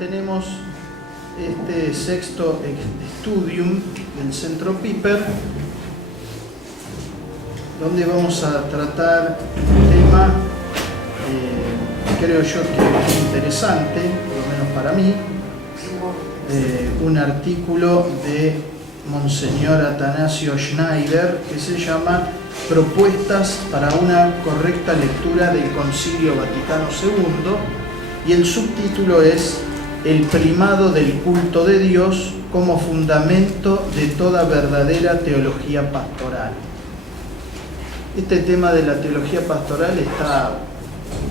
tenemos este sexto estudium del Centro Piper, donde vamos a tratar un tema, creo yo que es interesante, por lo menos para mí, un artículo de Monseñor Atanasio Schneider que se llama Propuestas para una correcta lectura del Concilio Vaticano II, y el subtítulo es El primado del culto de Dios como fundamento de toda verdadera teología pastoral. Este tema de la teología pastoral está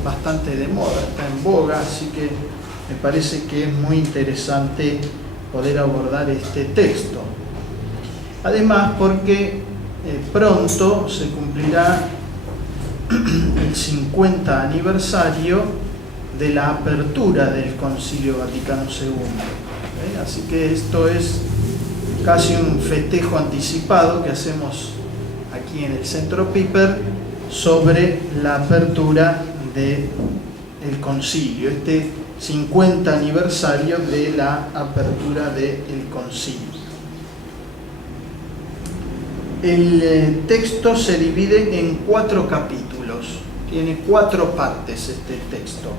bastante de moda, está en boga, así que me parece que es muy interesante poder abordar este texto. Además, porque pronto se cumplirá el 50 aniversario de la apertura del Concilio Vaticano II. Así que esto es casi un festejo anticipado que hacemos aquí en el Centro Piper sobre la apertura del concilio, este 50 aniversario de la apertura del concilio. El texto se divide en 4 capítulos, tiene 4 partes este texto.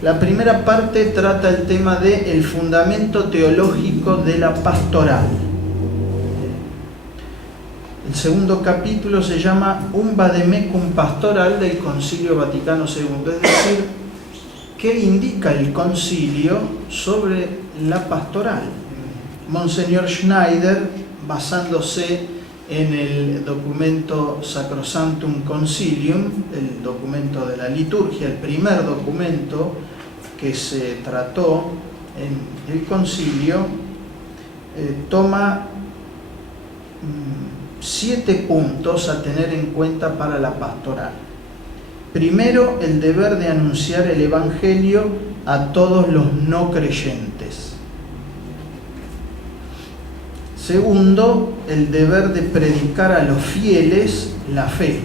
La primera parte trata el tema del fundamento teológico de la pastoral. El segundo capítulo se llama Un vademecum pastoral del Concilio Vaticano II, es decir, ¿qué indica el concilio sobre la pastoral? Monseñor Schneider, basándose en el documento Sacrosanctum Concilium, el documento de la liturgia, el primer documento que se trató en el concilio, toma 7 puntos a tener en cuenta para la pastoral. Primero, el deber de anunciar el Evangelio a todos los no creyentes. Segundo, el deber de predicar a los fieles la fe.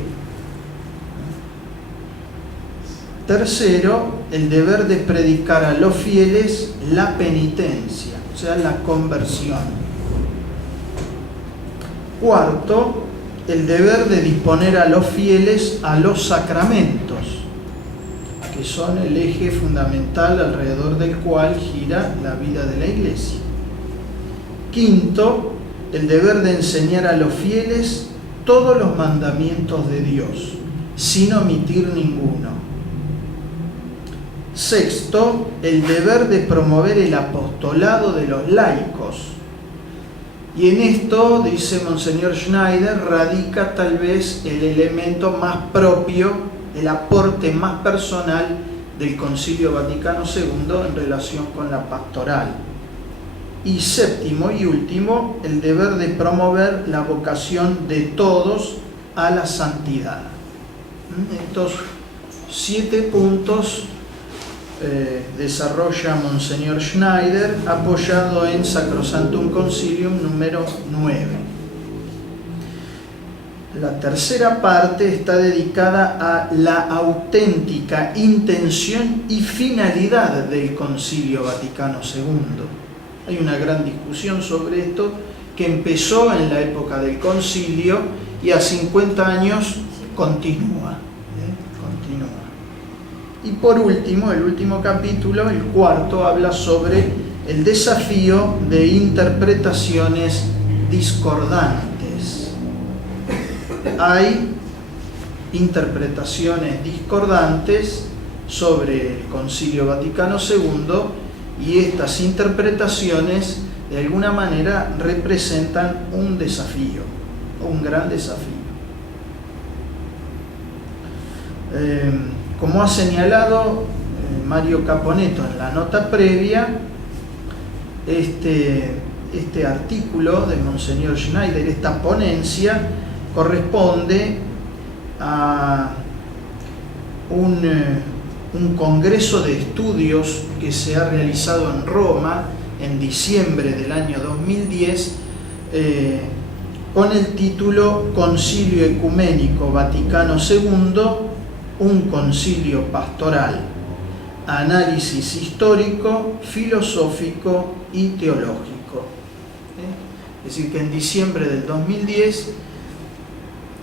Tercero, el deber de predicar a los fieles la penitencia, o sea, la conversión. Cuarto, el deber de disponer a los fieles a los sacramentos, que son el eje fundamental alrededor del cual gira la vida de la Iglesia. Quinto, el deber de enseñar a los fieles todos los mandamientos de Dios, sin omitir ninguno. Sexto, el deber de promover el apostolado de los laicos. Y en esto, dice Monseñor Schneider, radica tal vez el elemento más propio, el aporte más personal del Concilio Vaticano II en relación con la pastoral. Y séptimo y último, el deber de promover la vocación de todos a la santidad. Estos 7 puntos desarrolla Monseñor Schneider, apoyado en Sacrosanctum Concilium número 9. La tercera parte está dedicada a la auténtica intención y finalidad del Concilio Vaticano II. Hay una gran discusión sobre esto que empezó en la época del concilio y a 50 años continúa. Y por último, el último capítulo, el cuarto, habla sobre el desafío de interpretaciones discordantes. Hay interpretaciones discordantes sobre el Concilio Vaticano II, y estas interpretaciones de alguna manera representan un desafío, un gran desafío. Como ha señalado Mario Caponetto en la nota previa, este artículo de Monseñor Schneider, esta ponencia, corresponde a un congreso de estudios que se ha realizado en Roma en diciembre del año 2010 con el título Concilio Ecuménico Vaticano II, un concilio pastoral, análisis histórico, filosófico y teológico. Es decir, que en diciembre del 2010,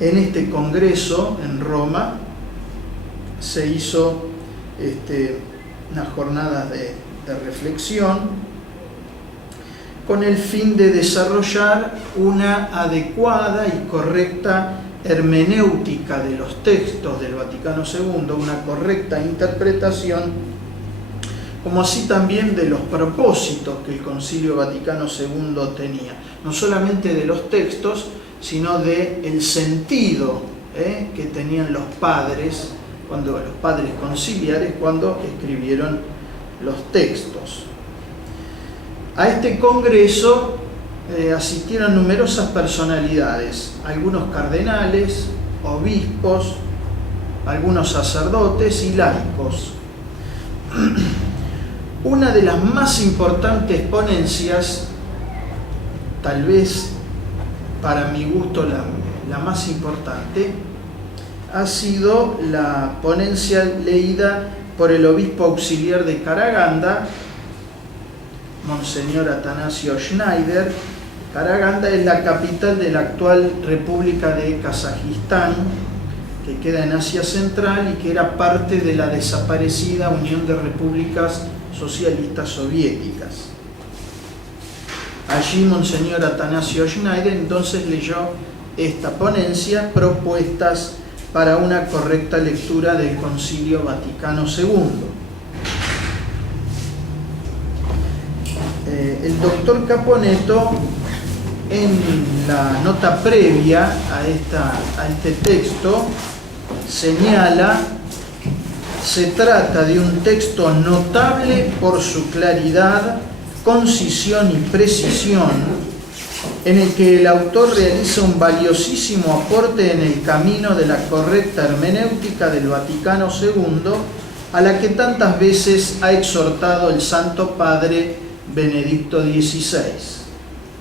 en este congreso en Roma, se hizo unas jornadas de reflexión con el fin de desarrollar una adecuada y correcta hermenéutica de los textos del Vaticano II, una correcta interpretación, como así también de los propósitos que el Concilio Vaticano II tenía, no solamente de los textos, sino del sentido que tenían los padres conciliares cuando escribieron los textos. A este congreso asistieron numerosas personalidades, algunos cardenales, obispos, algunos sacerdotes y laicos. Una de las más importantes ponencias, tal vez para mi gusto la más importante, ha sido la ponencia leída por el obispo auxiliar de Karaganda, Monseñor Atanasio Schneider. Karaganda es la capital de la actual República de Kazajistán, que queda en Asia Central y que era parte de la desaparecida Unión de Repúblicas Socialistas Soviéticas. Allí Monseñor Atanasio Schneider entonces leyó esta ponencia, propuestas para una correcta lectura del Concilio Vaticano II. El doctor Caponetto, en la nota previa a este texto, señala: se trata de un texto notable por su claridad, concisión y precisión, en el que el autor realiza un valiosísimo aporte en el camino de la correcta hermenéutica del Vaticano II, a la que tantas veces ha exhortado el Santo Padre Benedicto XVI.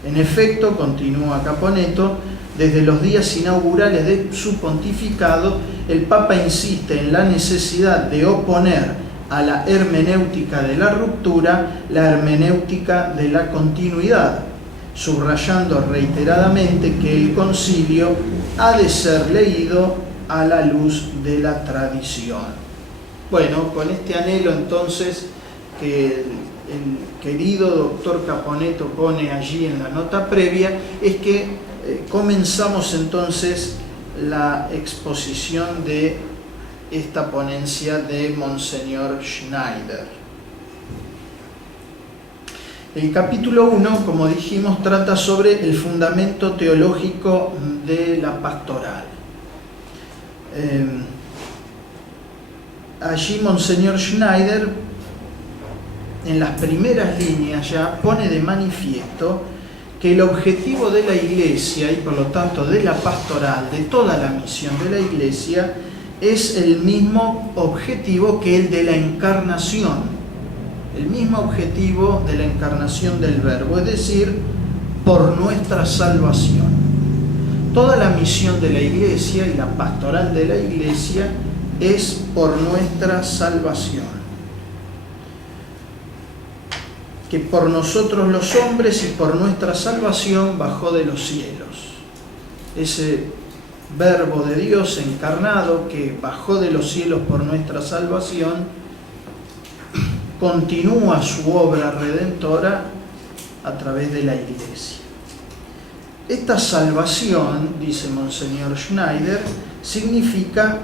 En efecto, continúa Caponetto, desde los días inaugurales de su pontificado, el Papa insiste en la necesidad de oponer a la hermenéutica de la ruptura la hermenéutica de la continuidad, subrayando reiteradamente que el concilio ha de ser leído a la luz de la tradición. Bueno, con este anhelo entonces que el querido doctor Caponetto pone allí en la nota previa, es que comenzamos entonces la exposición de esta ponencia de Monseñor Schneider. El capítulo 1, como dijimos, trata sobre el fundamento teológico de la pastoral. Allí Monseñor Schneider, en las primeras líneas ya pone de manifiesto que el objetivo de la Iglesia y por lo tanto de la pastoral, de toda la misión de la Iglesia, es el mismo objetivo que el de la encarnación, el mismo objetivo de la encarnación del Verbo, es decir, por nuestra salvación. Toda la misión de la Iglesia y la pastoral de la Iglesia es por nuestra salvación, que por nosotros los hombres y por nuestra salvación bajó de los cielos. Ese Verbo de Dios encarnado que bajó de los cielos por nuestra salvación, continúa su obra redentora a través de la Iglesia. Esta salvación, dice Monseñor Schneider, significa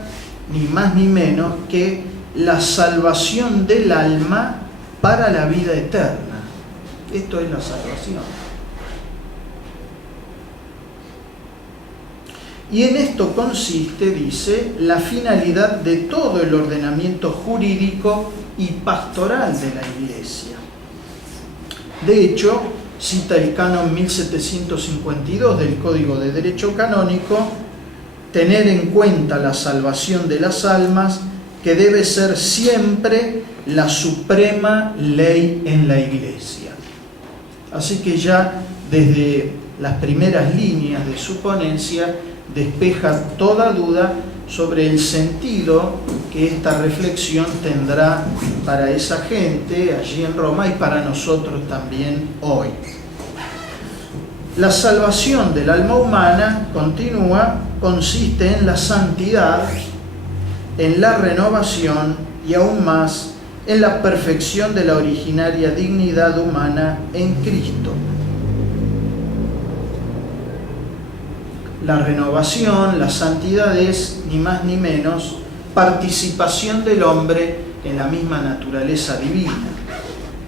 ni más ni menos que la salvación del alma para la vida eterna. Esto es la salvación. Y en esto consiste, dice, la finalidad de todo el ordenamiento jurídico y pastoral de la Iglesia. De hecho, cita el canon 1752 del Código de Derecho Canónico, tener en cuenta la salvación de las almas, que debe ser siempre la suprema ley en la Iglesia. Así que ya desde las primeras líneas de su ponencia despeja toda duda sobre el sentido que esta reflexión tendrá para esa gente allí en Roma y para nosotros también hoy. La salvación del alma humana, continúa, consiste en la santidad, en la renovación y aún más en la perfección de la originaria dignidad humana en Cristo. La renovación, la santidad es, ni más ni menos, participación del hombre en la misma naturaleza divina,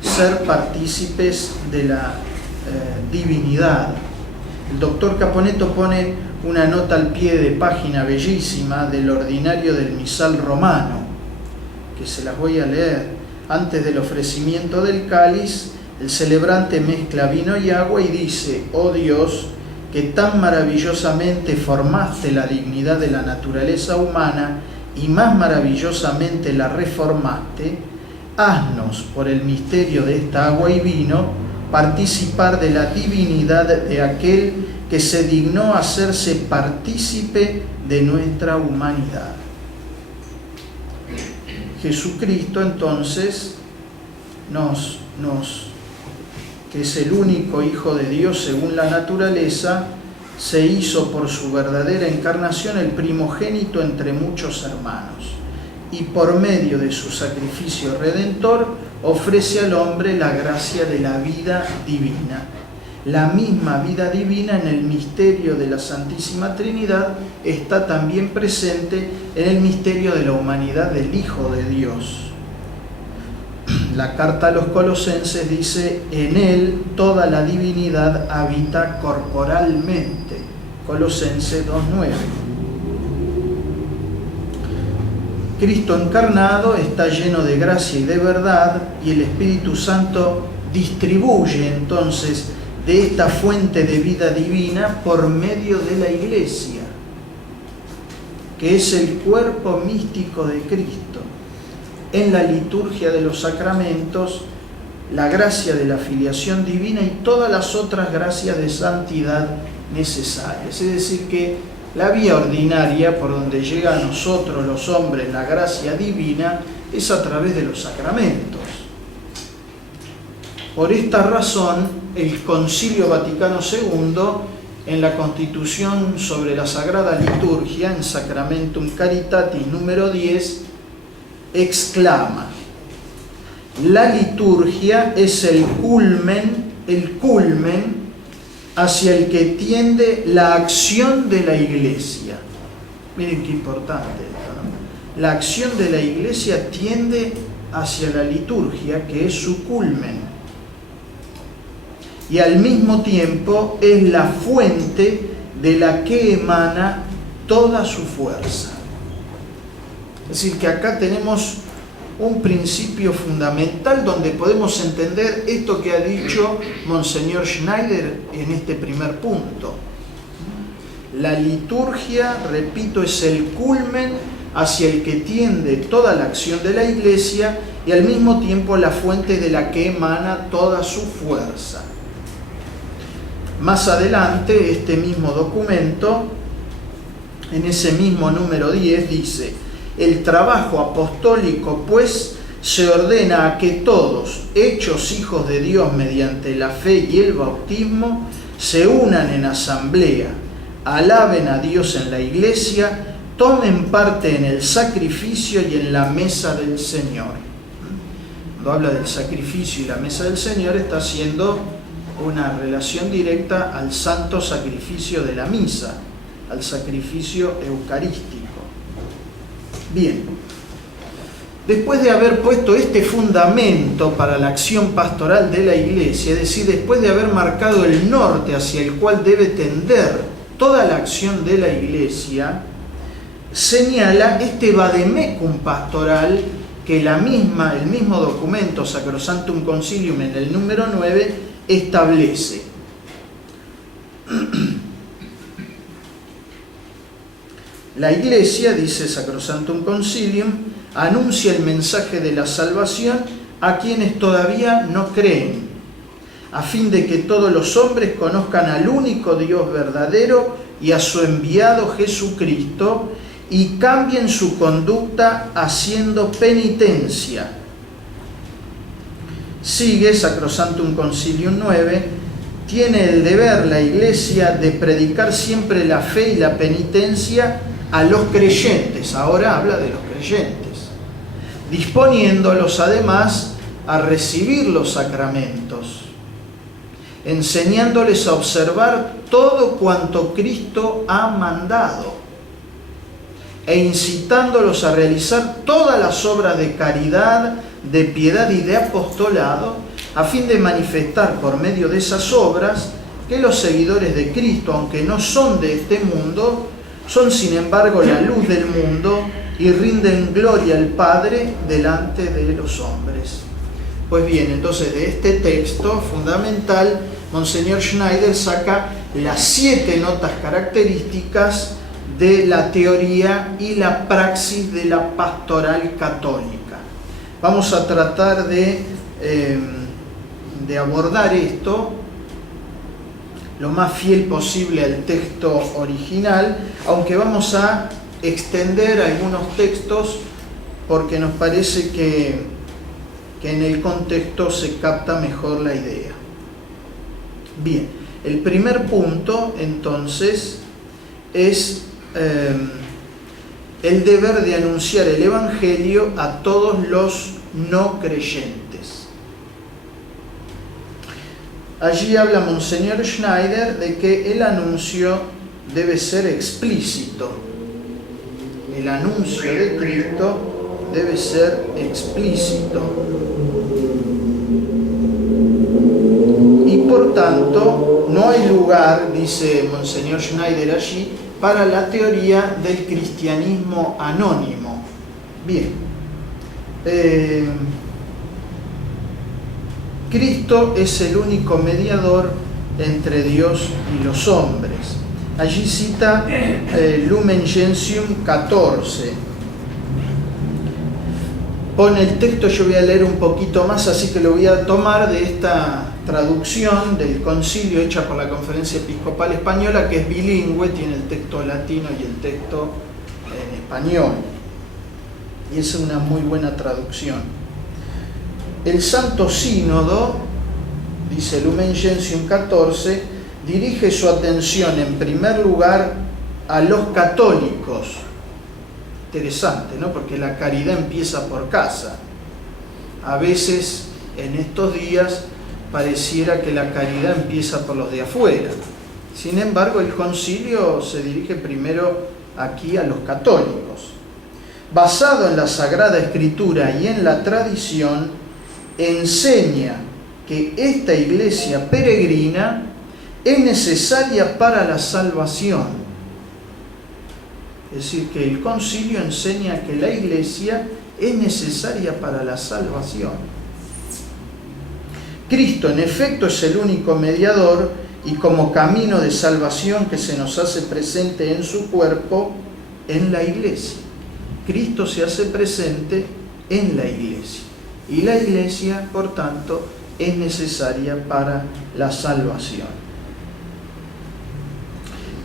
ser partícipes de la divinidad. El doctor Caponetto pone una nota al pie de página bellísima del ordinario del misal romano, que se las voy a leer. Antes del ofrecimiento del cáliz, el celebrante mezcla vino y agua y dice: oh Dios, que tan maravillosamente formaste la dignidad de la naturaleza humana y más maravillosamente la reformaste, haznos, por el misterio de esta agua y vino, participar de la divinidad de aquel que se dignó hacerse partícipe de nuestra humanidad. Jesucristo, entonces, que es el único Hijo de Dios según la naturaleza, se hizo por su verdadera encarnación el primogénito entre muchos hermanos, y por medio de su sacrificio redentor ofrece al hombre la gracia de la vida divina. La misma vida divina en el misterio de la Santísima Trinidad está también presente en el misterio de la humanidad del Hijo de Dios. La carta a los Colosenses dice: en él toda la divinidad habita corporalmente. Colosenses 2:9. Cristo encarnado está lleno de gracia y de verdad, y el Espíritu Santo distribuye entonces de esta fuente de vida divina por medio de la Iglesia, que es el cuerpo místico de Cristo. En la liturgia de los sacramentos, la gracia de la filiación divina y todas las otras gracias de santidad necesarias. Es decir, que la vía ordinaria por donde llega a nosotros los hombres la gracia divina es a través de los sacramentos. Por esta razón, el Concilio Vaticano II, en la Constitución sobre la Sagrada Liturgia, en Sacramentum Caritatis número 10, exclama: la liturgia es el culmen hacia el que tiende la acción de la Iglesia. Miren qué importante esto, ¿no? La acción de la Iglesia tiende hacia la liturgia, que es su culmen, y al mismo tiempo es la fuente de la que emana toda su fuerza. Es decir, que acá tenemos un principio fundamental donde podemos entender esto que ha dicho Monseñor Schneider en este primer punto. La liturgia, repito, es el culmen hacia el que tiende toda la acción de la Iglesia y al mismo tiempo la fuente de la que emana toda su fuerza. Más adelante, este mismo documento, en ese mismo número 10, dice: el trabajo apostólico, pues, se ordena a que todos, hechos hijos de Dios mediante la fe y el bautismo, se unan en asamblea, alaben a Dios en la Iglesia, tomen parte en el sacrificio y en la mesa del Señor. Cuando habla del sacrificio y la mesa del Señor, está haciendo una relación directa al santo sacrificio de la misa, al sacrificio eucarístico. Bien, después de haber puesto este fundamento para la acción pastoral de la Iglesia, es decir, después de haber marcado el norte hacia el cual debe tender toda la acción de la Iglesia, señala este vademecum pastoral que el mismo documento Sacrosanctum Concilium en el número 9 establece. La Iglesia, dice Sacrosanctum Concilium, anuncia el mensaje de la salvación a quienes todavía no creen, a fin de que todos los hombres conozcan al único Dios verdadero y a su enviado Jesucristo, y cambien su conducta haciendo penitencia. Sigue Sacrosanctum Concilium 9, tiene el deber la Iglesia de predicar siempre la fe y la penitencia a los creyentes, ahora habla de los creyentes, disponiéndolos además a recibir los sacramentos, enseñándoles a observar todo cuanto Cristo ha mandado e incitándolos a realizar todas las obras de caridad, de piedad y de apostolado, a fin de manifestar por medio de esas obras que los seguidores de Cristo, aunque no son de este mundo, son sin embargo la luz del mundo y rinden gloria al Padre delante de los hombres. Pues bien, entonces de este texto fundamental, Monseñor Schneider saca las 7 notas características de la teoría y la praxis de la pastoral católica. Vamos a tratar de abordar esto lo más fiel posible al texto original, aunque vamos a extender algunos textos porque nos parece que en el contexto se capta mejor la idea. Bien, el primer punto entonces es el deber de anunciar el Evangelio a todos los no creyentes. Allí habla Monseñor Schneider de que el anuncio debe ser explícito. El anuncio de Cristo debe ser explícito. Y por tanto, no hay lugar, dice Monseñor Schneider allí, para la teoría del cristianismo anónimo. Bien. Cristo es el único mediador entre Dios y los hombres. Allí cita Lumen Gentium 14. Pone el texto, yo voy a leer un poquito más, así que lo voy a tomar de esta traducción del concilio hecha por la Conferencia Episcopal Española, que es bilingüe, tiene el texto latino y el texto en español. Y es una muy buena traducción. El Santo Sínodo, dice Lumen Gentium 14, dirige su atención en primer lugar a los católicos. Interesante, ¿no? Porque la caridad empieza por casa. A veces, en estos días, pareciera que la caridad empieza por los de afuera. Sin embargo, el concilio se dirige primero aquí a los católicos. Basado en la Sagrada Escritura y en la tradición, enseña que esta iglesia peregrina es necesaria para la salvación. Es decir, que el concilio enseña que la iglesia es necesaria para la salvación. Cristo, en efecto, es el único mediador y como camino de salvación que se nos hace presente en su cuerpo, en la iglesia. Cristo se hace presente en la iglesia. Y la iglesia, por tanto, es necesaria para la salvación.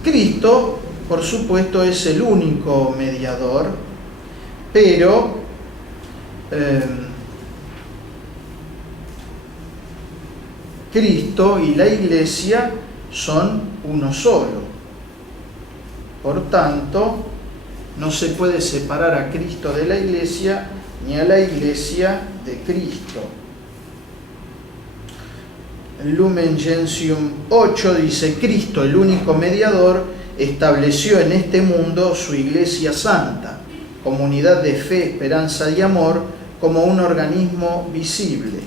Cristo, por supuesto, es el único mediador, pero Cristo y la iglesia son uno solo. Por tanto, no se puede separar a Cristo de la iglesia ni a la iglesia de Cristo. En Lumen Gentium 8 dice: Cristo, el único mediador, estableció en este mundo su iglesia santa, comunidad de fe, esperanza y amor, como un organismo visible.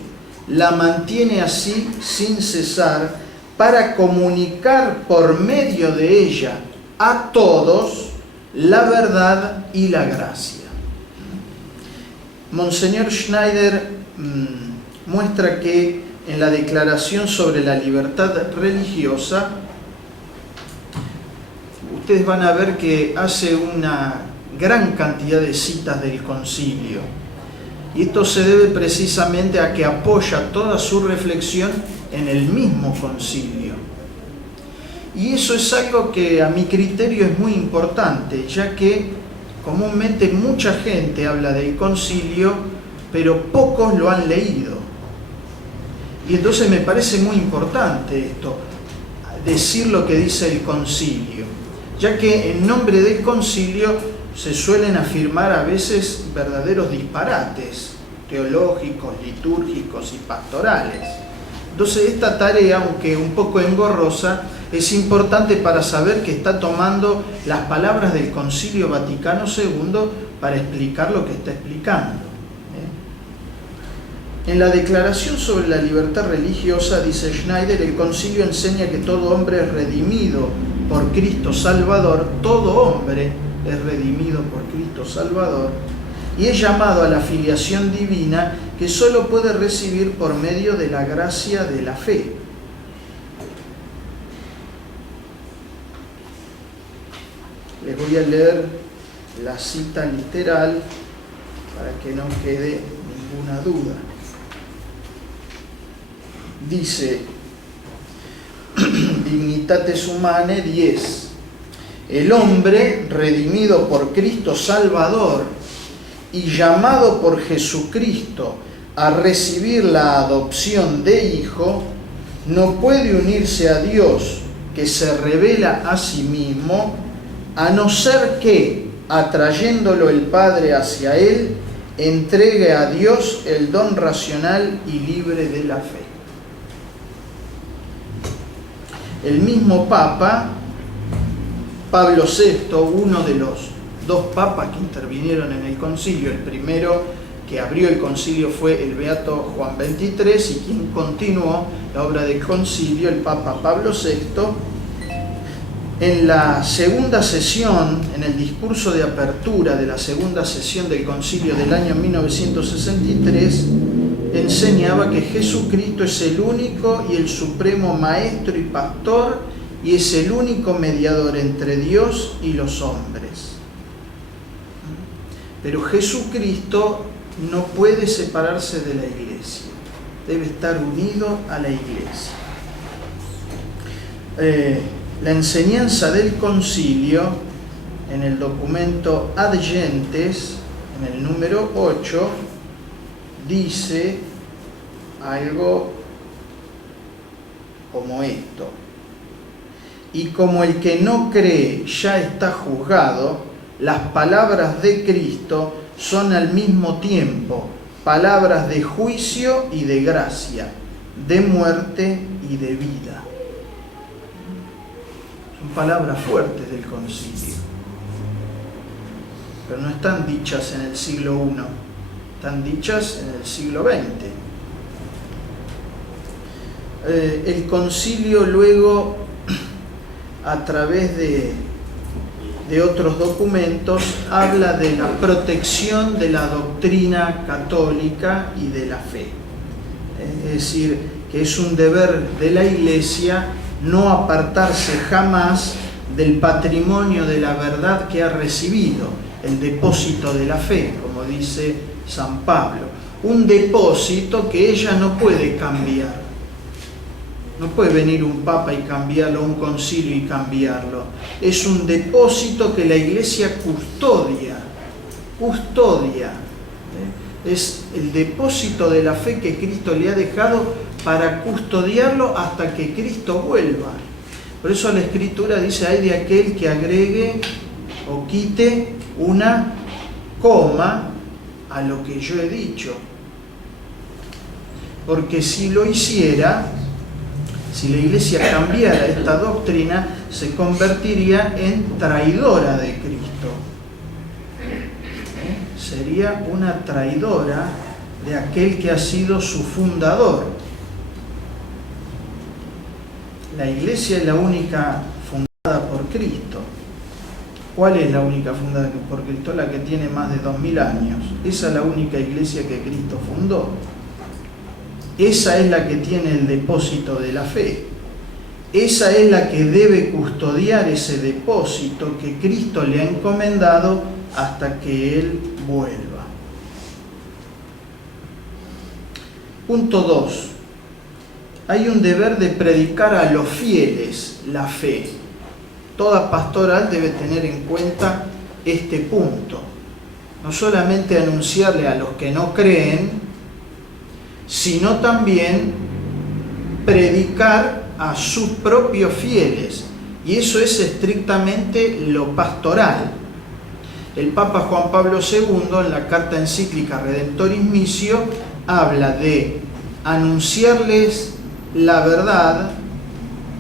La mantiene así sin cesar para comunicar por medio de ella a todos la verdad y la gracia. Monseñor Schneider muestra que en la Declaración sobre la Libertad Religiosa, ustedes van a ver que hace una gran cantidad de citas del concilio. Y esto se debe precisamente a que apoya toda su reflexión en el mismo concilio. Y eso es algo que a mi criterio es muy importante, ya que comúnmente mucha gente habla del concilio, pero pocos lo han leído. Y entonces me parece muy importante esto, decir lo que dice el concilio, ya que en nombre del concilio se suelen afirmar a veces verdaderos disparates teológicos, litúrgicos y pastorales. Entonces esta tarea, aunque un poco engorrosa, es importante para saber que está tomando las palabras del Concilio Vaticano II para explicar lo que está explicando. En la Declaración sobre la Libertad Religiosa, dice Schneider, el concilio enseña que todo hombre es redimido por Cristo Salvador, todo hombre es redimido por Cristo Salvador, y es llamado a la filiación divina que solo puede recibir por medio de la gracia de la fe. Les voy a leer la cita literal para que no quede ninguna duda. Dice, Dignitates Humanae 10, el hombre redimido por Cristo Salvador y llamado por Jesucristo a recibir la adopción de hijo, no puede unirse a Dios, que se revela a sí mismo, a no ser que, atrayéndolo el Padre hacia él, entregue a Dios el don racional y libre de la fe. El mismo Papa, Pablo VI, uno de los dos papas que intervinieron en el concilio, el primero que abrió el concilio fue el beato Juan XXIII, y quien continuó la obra del concilio, el Papa Pablo VI, en la segunda sesión, en el discurso de apertura de la segunda sesión del concilio del año 1963, enseñaba que Jesucristo es el único y el supremo maestro y pastor, y es el único mediador entre Dios y los hombres. Pero Jesucristo no puede separarse de la Iglesia, debe estar unido a la Iglesia. La enseñanza del concilio, en el documento Ad Gentes, en el número 8, dice algo como esto: y como el que no cree ya está juzgado, las palabras de Cristo son al mismo tiempo palabras de juicio y de gracia, de muerte y de vida. Son palabras fuertes del concilio, pero no están dichas en el siglo I, están dichas en el siglo XX. El concilio luego, a través de otros documentos, habla de la protección de la doctrina católica y de la fe. Es decir, que es un deber de la Iglesia no apartarse jamás del patrimonio de la verdad que ha recibido, el depósito de la fe, como dice San Pablo. Un depósito que ella no puede cambiar. No puede venir un papa y cambiarlo, un concilio y cambiarlo. Es un depósito que la Iglesia custodia. Es el depósito de la fe que Cristo le ha dejado para custodiarlo hasta que Cristo vuelva. Por eso la Escritura dice: hay de aquel que agregue o quite una coma a lo que yo he dicho. Porque si lo hiciera, si la Iglesia cambiara esta doctrina, se convertiría en traidora de Cristo. Sería una traidora de aquel que ha sido su fundador. La Iglesia es la única fundada por Cristo. ¿Cuál es la única fundada por Cristo? La que tiene más de 2000 años. Esa es la única Iglesia que Cristo fundó. Esa es la que tiene el depósito de la fe. Esa es la que debe custodiar ese depósito que Cristo le ha encomendado hasta que Él vuelva. Punto 2. Hay un deber de predicar a los fieles la fe. Toda pastoral debe tener en cuenta este punto. No solamente anunciarle a los que no creen, sino también predicar a sus propios fieles. Y eso es estrictamente lo pastoral. El Papa Juan Pablo II, en la carta encíclica Redemptoris Missio, habla de anunciarles la verdad,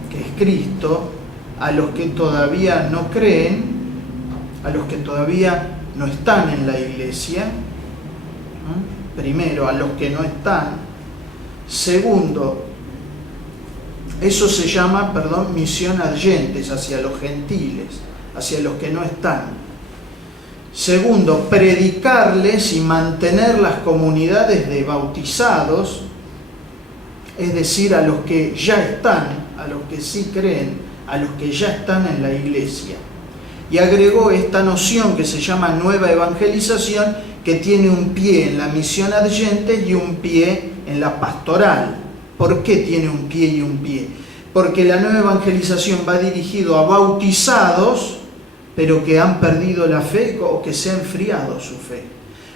que es Cristo, a los que todavía no creen, a los que todavía no están en la iglesia. Primero, a los que no están. Segundo, eso se llama, misión ad gentes, hacia los gentiles, hacia los que no están. Segundo, predicarles y mantener las comunidades de bautizados, es decir, a los que ya están, a los que sí creen, a los que ya están en la iglesia. Y agregó esta noción que se llama nueva evangelización, que tiene un pie en la misión ad gentes y un pie en la pastoral. ¿Por qué tiene un pie y un pie? Porque la nueva evangelización va dirigido a bautizados, pero que han perdido la fe o que se ha enfriado su fe.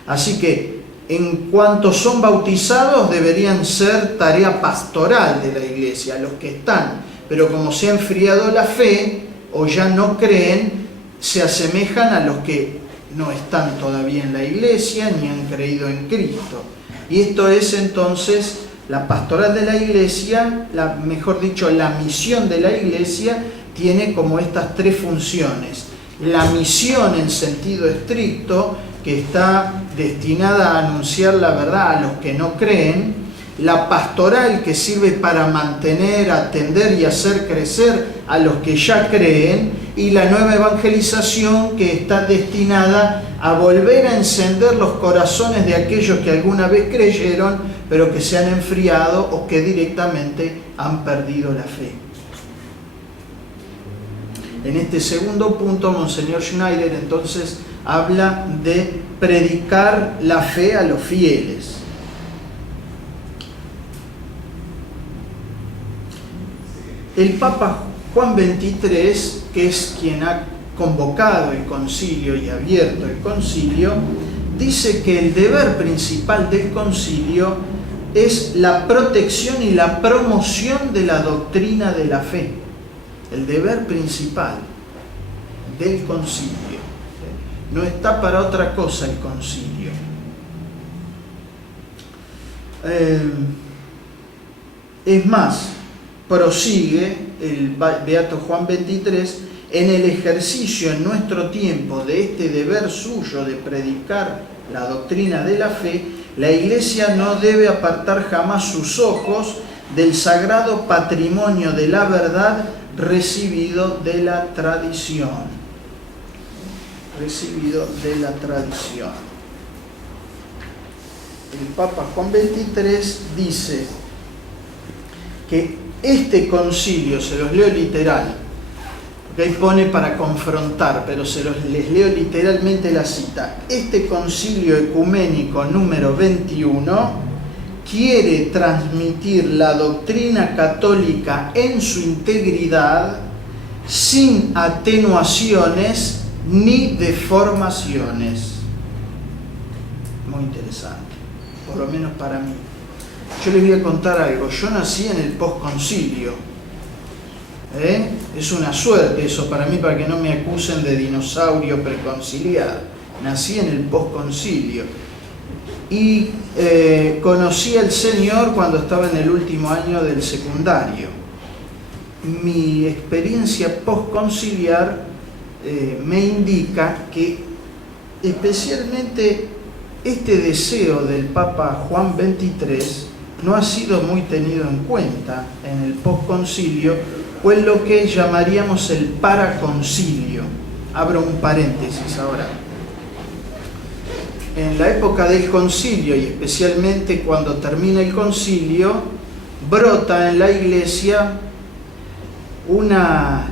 Así que, en cuanto son bautizados, deberían ser tarea pastoral de la iglesia, los que están, pero como se ha enfriado la fe o ya no creen, se asemejan a los que no están todavía en la iglesia ni han creído en Cristo. Y esto es entonces la pastoral de la iglesia, mejor dicho, la misión de la iglesia tiene como estas tres funciones. La misión en sentido estricto, que está destinada a anunciar la verdad a los que no creen. La pastoral, que sirve para mantener, atender y hacer crecer a los que ya creen. Y la nueva evangelización, que está destinada a volver a encender los corazones de aquellos que alguna vez creyeron, pero que se han enfriado o que directamente han perdido la fe. En este segundo punto, Monseñor Schneider entonces habla de predicar la fe a los fieles. El Papa Juan XXIII, que es quien ha convocado el concilio y abierto el concilio, dice que el deber principal del concilio es la protección y la promoción de la doctrina de la fe. El deber principal del concilio. No está para otra cosa el concilio. Es más, prosigue el Beato Juan XXIII en el ejercicio en nuestro tiempo de este deber suyo de predicar la doctrina de la fe. La Iglesia no debe apartar jamás sus ojos del sagrado patrimonio de la verdad recibido de la tradición. Recibido de la tradición. El Papa Juan XXIII dice que este concilio, se los leo literal, porque ahí pone para confrontar, pero les leo literalmente la cita. Este concilio ecuménico número 21 quiere transmitir la doctrina católica en su integridad, sin atenuaciones ni deformaciones. Muy interesante, por lo menos para mí. Yo les voy a contar algo. Yo nací en el posconcilio. Es una suerte eso para mí, para que no me acusen de dinosaurio preconciliar. Nací en el posconcilio. Y conocí al Señor cuando estaba en el último año del secundario. Mi experiencia posconciliar me indica que especialmente este deseo del Papa Juan XXIII no ha sido muy tenido en cuenta en el posconcilio, o en lo que llamaríamos el paraconcilio. Abro un paréntesis ahora. En la época del concilio, y especialmente cuando termina el concilio, brota en la Iglesia una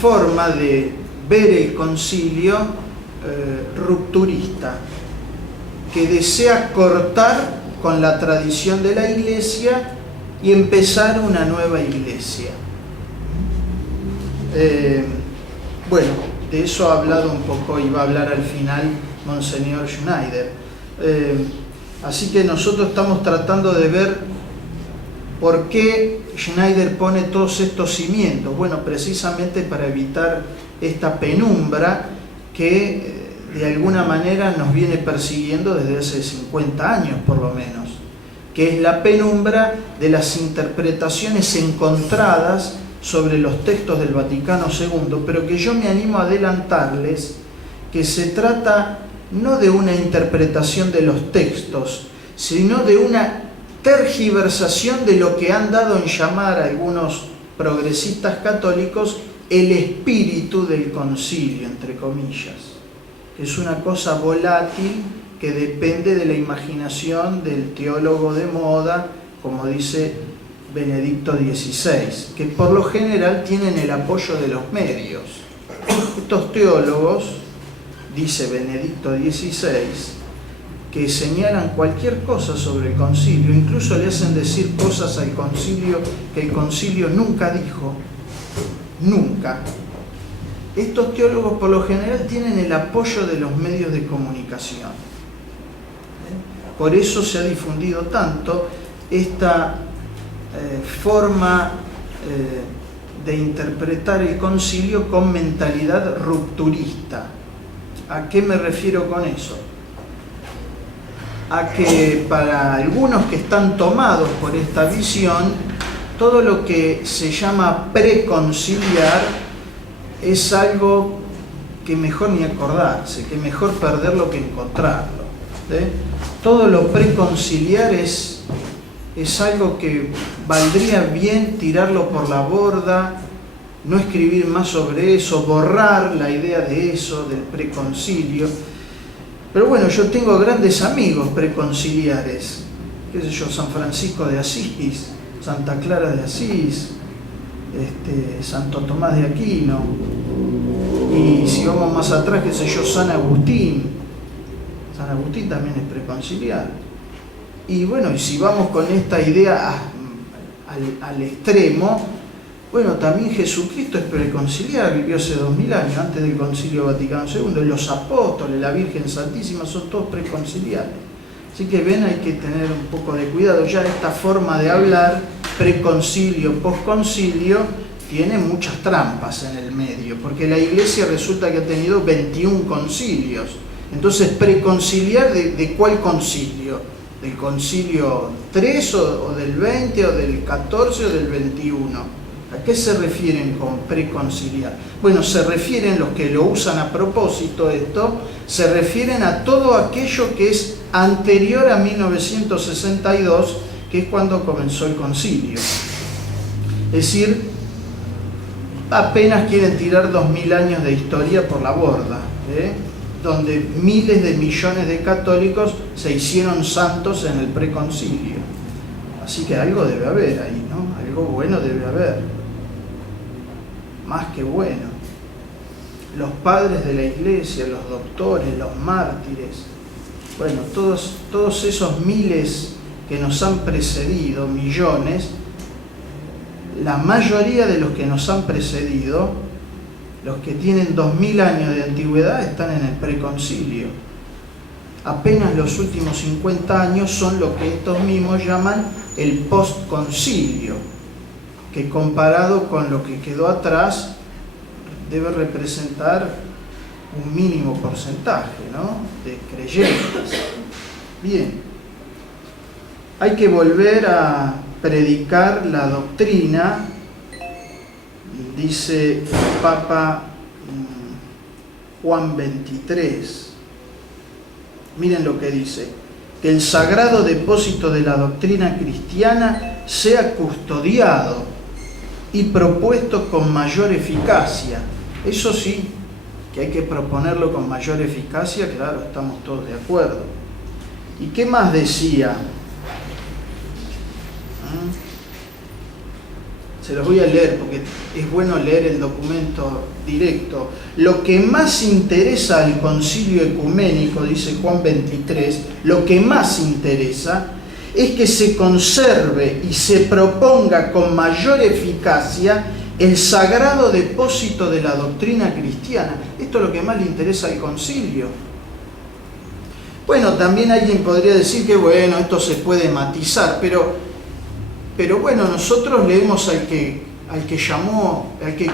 forma de ver el concilio rupturista, que desea cortar con la tradición de la Iglesia y empezar una nueva Iglesia. Bueno, De eso ha hablado un poco y va a hablar al final Monseñor Schneider. Así que nosotros estamos tratando de ver por qué Schneider pone todos estos cimientos. Bueno, precisamente para evitar esta penumbra que de alguna manera nos viene persiguiendo desde hace 50 años por lo menos, que es la penumbra de las interpretaciones encontradas sobre los textos del Vaticano II, pero que yo me animo a adelantarles que se trata no de una interpretación de los textos, sino de una tergiversación de lo que han dado en llamar algunos progresistas católicos el espíritu del concilio, entre comillas, que es una cosa volátil que depende de la imaginación del teólogo de moda, como dice Benedicto XVI, que por lo general tienen el apoyo de los medios. Estos teólogos, dice Benedicto XVI, que señalan cualquier cosa sobre el concilio, incluso le hacen decir cosas al concilio que el concilio nunca dijo, nunca. Estos teólogos por lo general tienen el apoyo de los medios de comunicación. Por eso se ha difundido tanto esta forma de interpretar el concilio con mentalidad rupturista. ¿A qué me refiero con eso? A que para algunos que están tomados por esta visión, todo lo que se llama preconciliar es algo que mejor ni acordarse, que mejor perderlo que encontrarlo. Todo lo preconciliar es algo que valdría bien tirarlo por la borda, no escribir más sobre eso, borrar la idea de eso, del preconcilio. Pero bueno, yo tengo grandes amigos preconciliares, qué sé yo, San Francisco de Asís, Santa Clara de Asís, Santo Tomás de Aquino, y si vamos más atrás, qué sé yo, San Agustín. San Agustín también es preconciliar. Y bueno, y si vamos con esta idea al extremo, bueno, también Jesucristo es preconciliar, vivió hace 2000 años, antes del Concilio Vaticano II, los apóstoles, la Virgen Santísima, son todos preconciliares. Así que ven, hay que tener un poco de cuidado. Ya esta forma de hablar, preconcilio, posconcilio, tiene muchas trampas en el medio, porque la Iglesia resulta que ha tenido 21 concilios. Entonces, preconciliar, ¿de cuál concilio? ¿Del concilio 3 o del 20 o del 14 o del 21? ¿A qué se refieren con preconciliar? Bueno, se refieren, los que lo usan a propósito esto, se refieren a todo aquello que es anterior a 1962, que es cuando comenzó el concilio. Es decir, apenas quieren tirar 2000 años de historia por la borda, donde miles de millones de católicos se hicieron santos en el preconcilio. Así que algo debe haber ahí, ¿no? Algo bueno debe haber. Más que bueno. Los padres de la Iglesia, los doctores, los mártires, bueno, todos esos miles que nos han precedido, millones, la mayoría de los que nos han precedido, los que tienen 2000 años de antigüedad, están en el preconcilio. Apenas los últimos 50 años son lo que estos mismos llaman el postconcilio, que comparado con lo que quedó atrás debe representar un mínimo porcentaje, ¿no?, de creyentes. Bien, hay que volver a predicar la doctrina, dice el Papa Juan XXIII. Miren lo que dice: que el sagrado depósito de la doctrina cristiana sea custodiado y propuesto con mayor eficacia. Eso sí, que hay que proponerlo con mayor eficacia, claro, estamos todos de acuerdo. ¿Y qué más decía? Se los voy a leer porque es bueno leer el documento directo. Lo que más interesa al concilio ecuménico, dice Juan XXIII, lo que más interesa es que se conserve y se proponga con mayor eficacia el sagrado depósito de la doctrina cristiana. Esto es lo que más le interesa al concilio. Bueno, también alguien podría decir que bueno, esto se puede matizar, pero bueno, nosotros leemos al que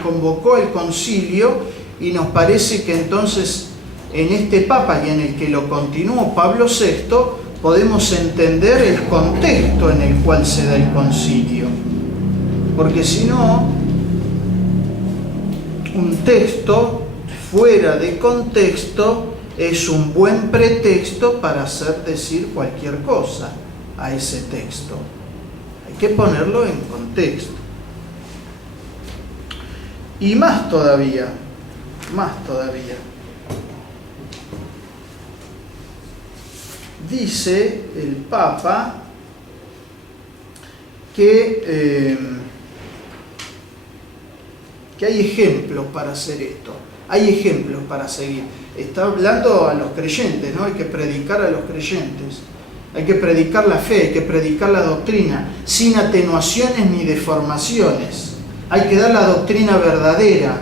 convocó el concilio, y nos parece que entonces en este Papa y en el que lo continuó Pablo VI podemos entender el contexto en el cual se da el concilio, porque si no, un texto fuera de contexto es un buen pretexto para hacer decir cualquier cosa a ese texto. Hay que ponerlo en contexto. Y más todavía, dice el Papa que hay ejemplos para hacer esto, hay ejemplos para seguir. Está hablando a los creyentes, ¿no? Hay que predicar a los creyentes, hay que predicar la fe, hay que predicar la doctrina, sin atenuaciones ni deformaciones. Hay que dar la doctrina verdadera.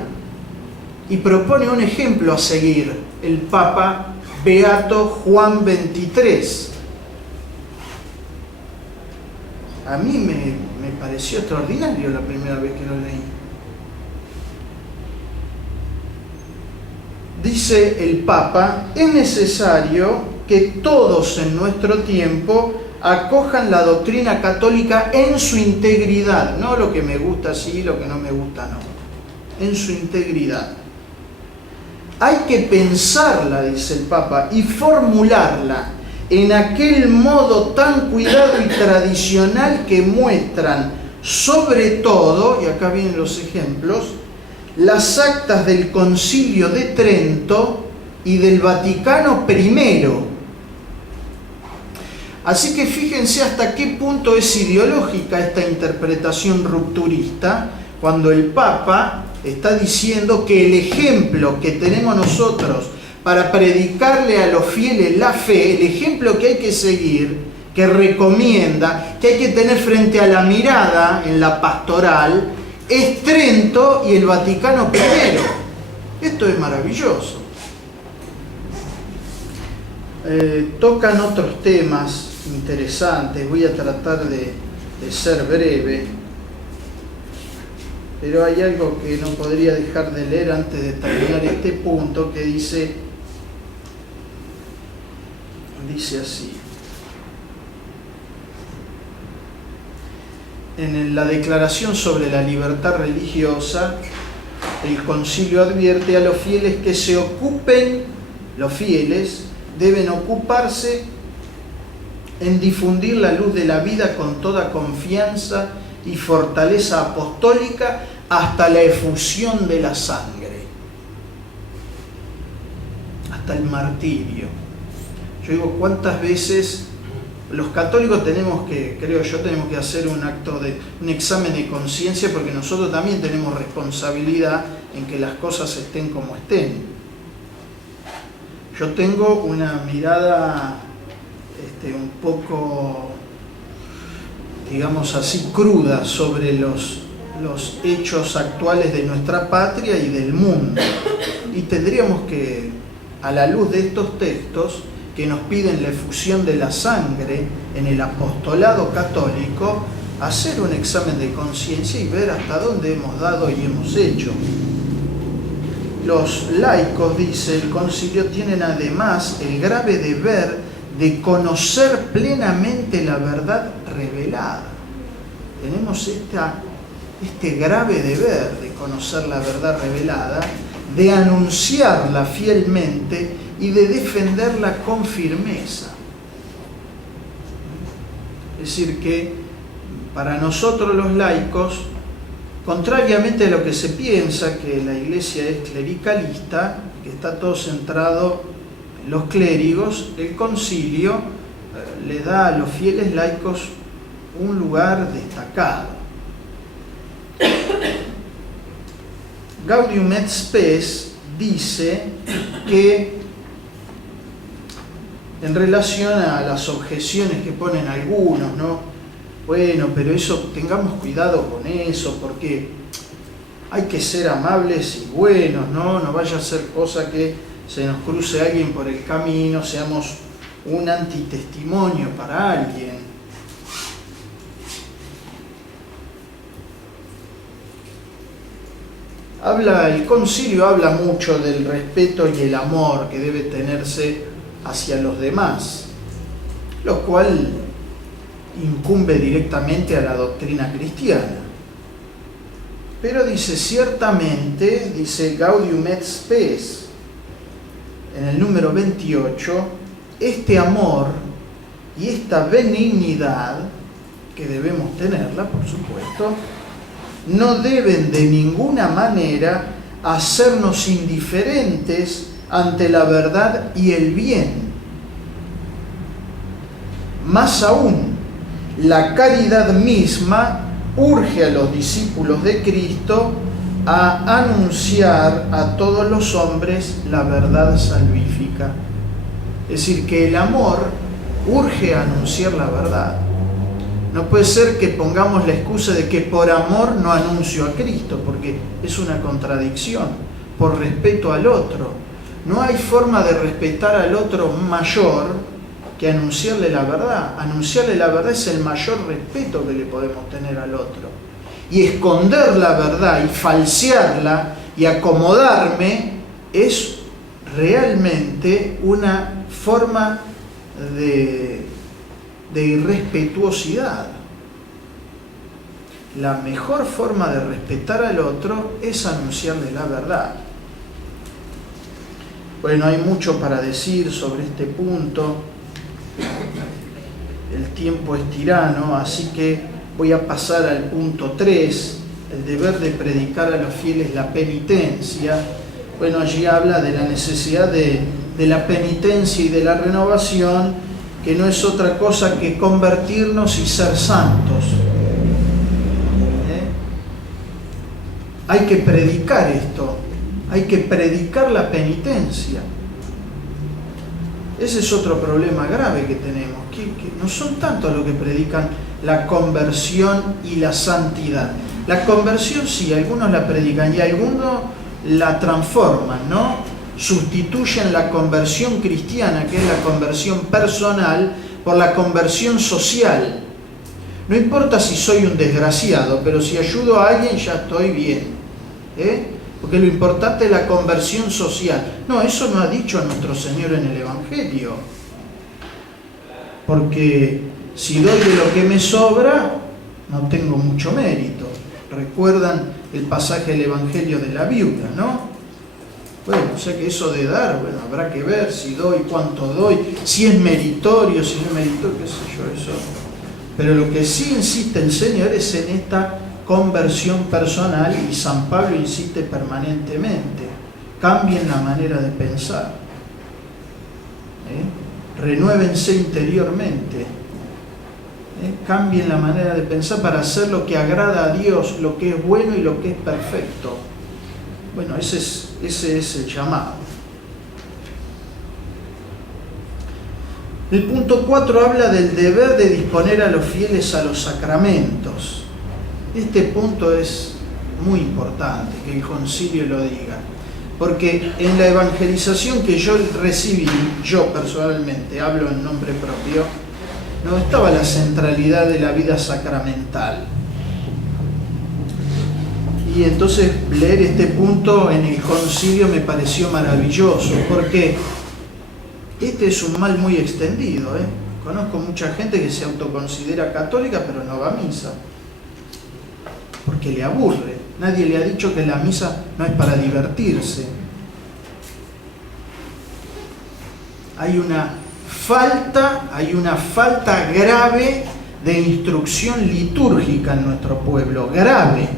Y propone un ejemplo a seguir, el Papa Beato Juan XXIII. A mí me pareció extraordinario la primera vez que lo leí. Dice el Papa: es necesario que todos en nuestro tiempo acojan la doctrina católica en su integridad, no lo que me gusta sí, lo que no me gusta no, en su integridad. Hay que pensarla, dice el Papa, y formularla en aquel modo tan cuidado y tradicional que muestran, sobre todo, y acá vienen los ejemplos, las actas del Concilio de Trento y del Vaticano I. Así que fíjense hasta qué punto es ideológica esta interpretación rupturista, cuando el Papa está diciendo que el ejemplo que tenemos nosotros para predicarle a los fieles la fe, el ejemplo que hay que seguir, que recomienda, que hay que tener frente a la mirada en la pastoral, es Trento y el Vaticano I. Esto es maravilloso. Tocan otros temas interesantes, voy a tratar de ser breve, pero hay algo que no podría dejar de leer antes de terminar este punto, que dice así: en la declaración sobre la libertad religiosa, el concilio advierte a los fieles que se ocupen, los fieles deben ocuparse en difundir la luz de la vida con toda confianza y fortaleza apostólica hasta la efusión de la sangre, hasta el martirio. Yo digo, ¿cuántas veces los católicos tenemos que hacer un examen de conciencia, porque nosotros también tenemos responsabilidad en que las cosas estén como estén? Yo tengo una mirada un poco, digamos así, cruda sobre los hechos actuales de nuestra patria y del mundo. Y tendríamos que, a la luz de estos textos que nos piden la efusión de la sangre en el apostolado católico, hacer un examen de conciencia y ver hasta dónde hemos dado y hemos hecho. Los laicos, dice el concilio, tienen además el grave deber de conocer plenamente la verdad revelada. Tenemos este grave deber de conocer la verdad revelada, de anunciarla fielmente y de defenderla con firmeza. Es decir, que para nosotros los laicos, contrariamente a lo que se piensa, que la Iglesia es clericalista, que está todo centrado en los clérigos, el concilio le da a los fieles laicos un lugar destacado. Gaudium et Spes dice que, en relación a las objeciones que ponen algunos, ¿no? Bueno, pero eso, tengamos cuidado con eso, porque hay que ser amables y buenos, no vaya a ser cosa que se nos cruce alguien por el camino, seamos un antitestimonio para alguien. El concilio habla mucho del respeto y el amor que debe tenerse hacia los demás, lo cual incumbe directamente a la doctrina cristiana. Pero dice, ciertamente, dice Gaudium et Spes, en el número 28, este amor y esta benignidad, que debemos tenerla, por supuesto, no deben de ninguna manera hacernos indiferentes ante la verdad y el bien. Más aún, la caridad misma urge a los discípulos de Cristo a anunciar a todos los hombres la verdad salvífica. Es decir, que el amor urge a anunciar la verdad. No puede ser que pongamos la excusa de que por amor no anuncio a Cristo, porque es una contradicción, por respeto al otro. No hay forma de respetar al otro mayor que anunciarle la verdad. Anunciarle la verdad es el mayor respeto que le podemos tener al otro. Y esconder la verdad y falsearla y acomodarme es realmente una forma de irrespetuosidad. La mejor forma de respetar al otro es anunciarle la verdad. Bueno, hay mucho para decir sobre este punto. El tiempo es tirano, así que voy a pasar al punto 3, el deber de predicar a los fieles la penitencia. Bueno, allí habla de la necesidad de la penitencia y de la renovación, que no es otra cosa que convertirnos y ser santos. Hay que predicar esto, hay que predicar la penitencia. Ese es otro problema grave que tenemos, que no son tanto los que predican la conversión y la santidad. La conversión sí, algunos la predican y algunos la transforman, ¿no? Sustituyen la conversión cristiana, que es la conversión personal, por la conversión social. No importa si soy un desgraciado, pero si ayudo a alguien ya estoy bien, porque lo importante es la conversión social. No, eso no ha dicho nuestro Señor en el Evangelio, porque si doy de lo que me sobra, no tengo mucho mérito. ¿Recuerdan el pasaje del Evangelio de la viuda, no? Bueno, o sea que eso de dar, bueno, habrá que ver si doy, cuánto doy, si es meritorio, si no es meritorio, qué sé yo, eso. Pero lo que sí insiste el Señor es en esta conversión personal, y San Pablo insiste permanentemente. Cambien la manera de pensar. Renuévense interiormente. Cambien la manera de pensar para hacer lo que agrada a Dios, lo que es bueno y lo que es perfecto. Bueno, ese es el llamado. El punto 4 habla del deber de disponer a los fieles a los sacramentos. Este punto es muy importante, que el concilio lo diga, porque en la evangelización que yo recibí, yo personalmente, hablo en nombre propio, no estaba la centralidad de la vida sacramental. Y entonces leer este punto en el concilio me pareció maravilloso, porque este es un mal muy extendido. Conozco mucha gente que se autoconsidera católica pero no va a misa, porque le aburre. Nadie le ha dicho que la misa no es para divertirse. Hay una falta grave de instrucción litúrgica en nuestro pueblo, grave.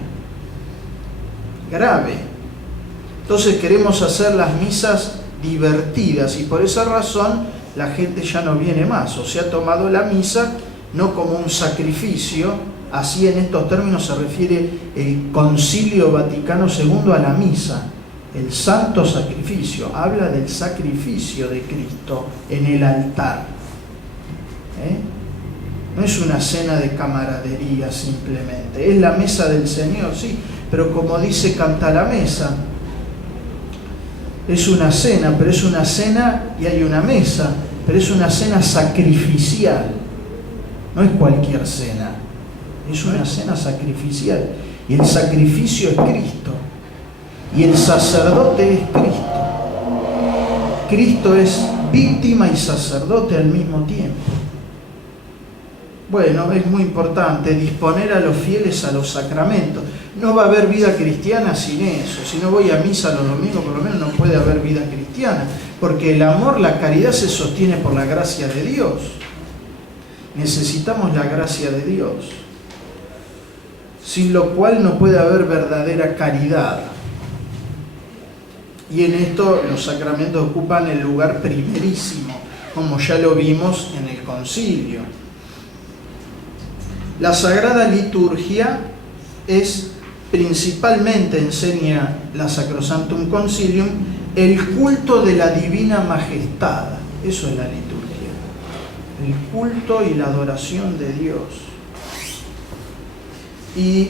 Entonces queremos hacer las misas divertidas y por esa razón la gente ya no viene más, o se ha tomado la misa no como un sacrificio. Así en estos términos se refiere el Concilio Vaticano II a la misa, el santo sacrificio. Habla del sacrificio de Cristo en el altar. No es una cena de camaradería simplemente, es la mesa del Señor, sí, pero como dice Canta la Mesa, es una cena, pero es una cena y hay una mesa, pero es una cena sacrificial, no es cualquier cena, es una cena sacrificial, y el sacrificio es Cristo, y el sacerdote es Cristo. Cristo es víctima y sacerdote al mismo tiempo. Bueno, es muy importante disponer a los fieles a los sacramentos. No va a haber vida cristiana sin eso. Si no voy a misa los domingos, por lo menos no puede haber vida cristiana. Porque el amor, la caridad se sostiene por la gracia de Dios. Necesitamos la gracia de Dios. Sin lo cual no puede haber verdadera caridad. Y en esto los sacramentos ocupan el lugar primerísimo, como ya lo vimos en el concilio. La Sagrada Liturgia es principalmente, enseña la Sacrosanctum Concilium, el culto de la Divina Majestad. Eso es la liturgia. El culto y la adoración de Dios. Y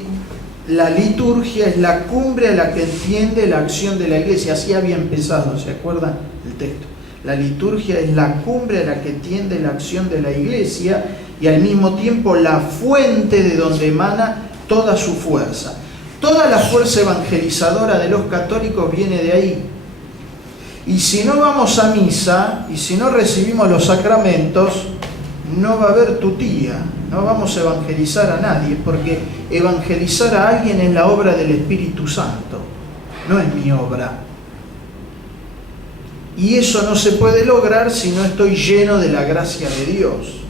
la liturgia es la cumbre a la que entiende la acción de la Iglesia. Así había empezado, ¿se acuerdan el texto? La liturgia es la cumbre a la que tiende la acción de la Iglesia y al mismo tiempo la fuente de donde emana toda su fuerza. Toda la fuerza evangelizadora de los católicos viene de ahí. Y si no vamos a misa y si no recibimos los sacramentos, no va a haber tutía, no vamos a evangelizar a nadie, porque evangelizar a alguien es la obra del Espíritu Santo, no es mi obra. Y eso no se puede lograr si no estoy lleno de la gracia de Dios.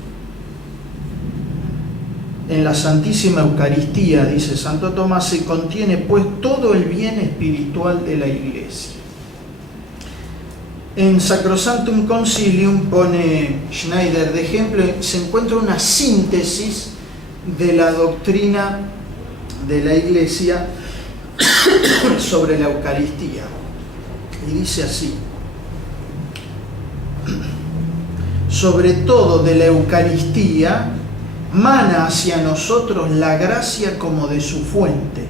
En la Santísima Eucaristía, dice Santo Tomás, se contiene pues todo el bien espiritual de la Iglesia. En Sacrosanctum Concilium pone Schneider de ejemplo, se encuentra una síntesis de la doctrina de la Iglesia sobre la Eucaristía. Y dice así: sobre todo de la Eucaristía mana hacia nosotros la gracia como de su fuente,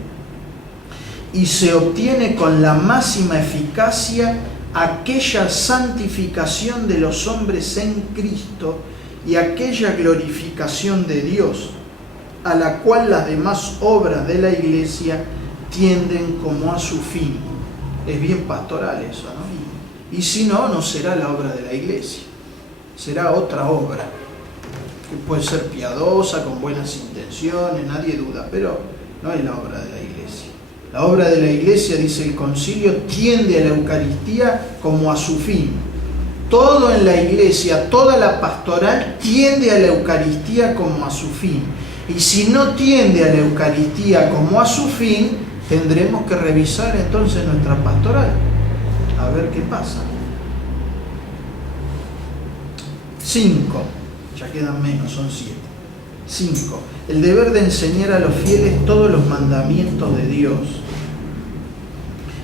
y se obtiene con la máxima eficacia aquella santificación de los hombres en Cristo y aquella glorificación de Dios, a la cual las demás obras de la Iglesia tienden como a su fin. Es bien pastoral eso, ¿no? Y si no, no será la obra de la Iglesia, será otra obra, que puede ser piadosa, con buenas intenciones, nadie duda, pero no es la obra de la Iglesia. La obra de la Iglesia, dice el concilio, tiende a la Eucaristía como a su fin. Todo en la Iglesia, toda la pastoral tiende a la Eucaristía como a su fin. Y si no tiende a la Eucaristía como a su fin, tendremos que revisar entonces nuestra pastoral, a ver qué pasa. 5, ya quedan menos, son 7. 5. El deber de enseñar a los fieles todos los mandamientos de Dios.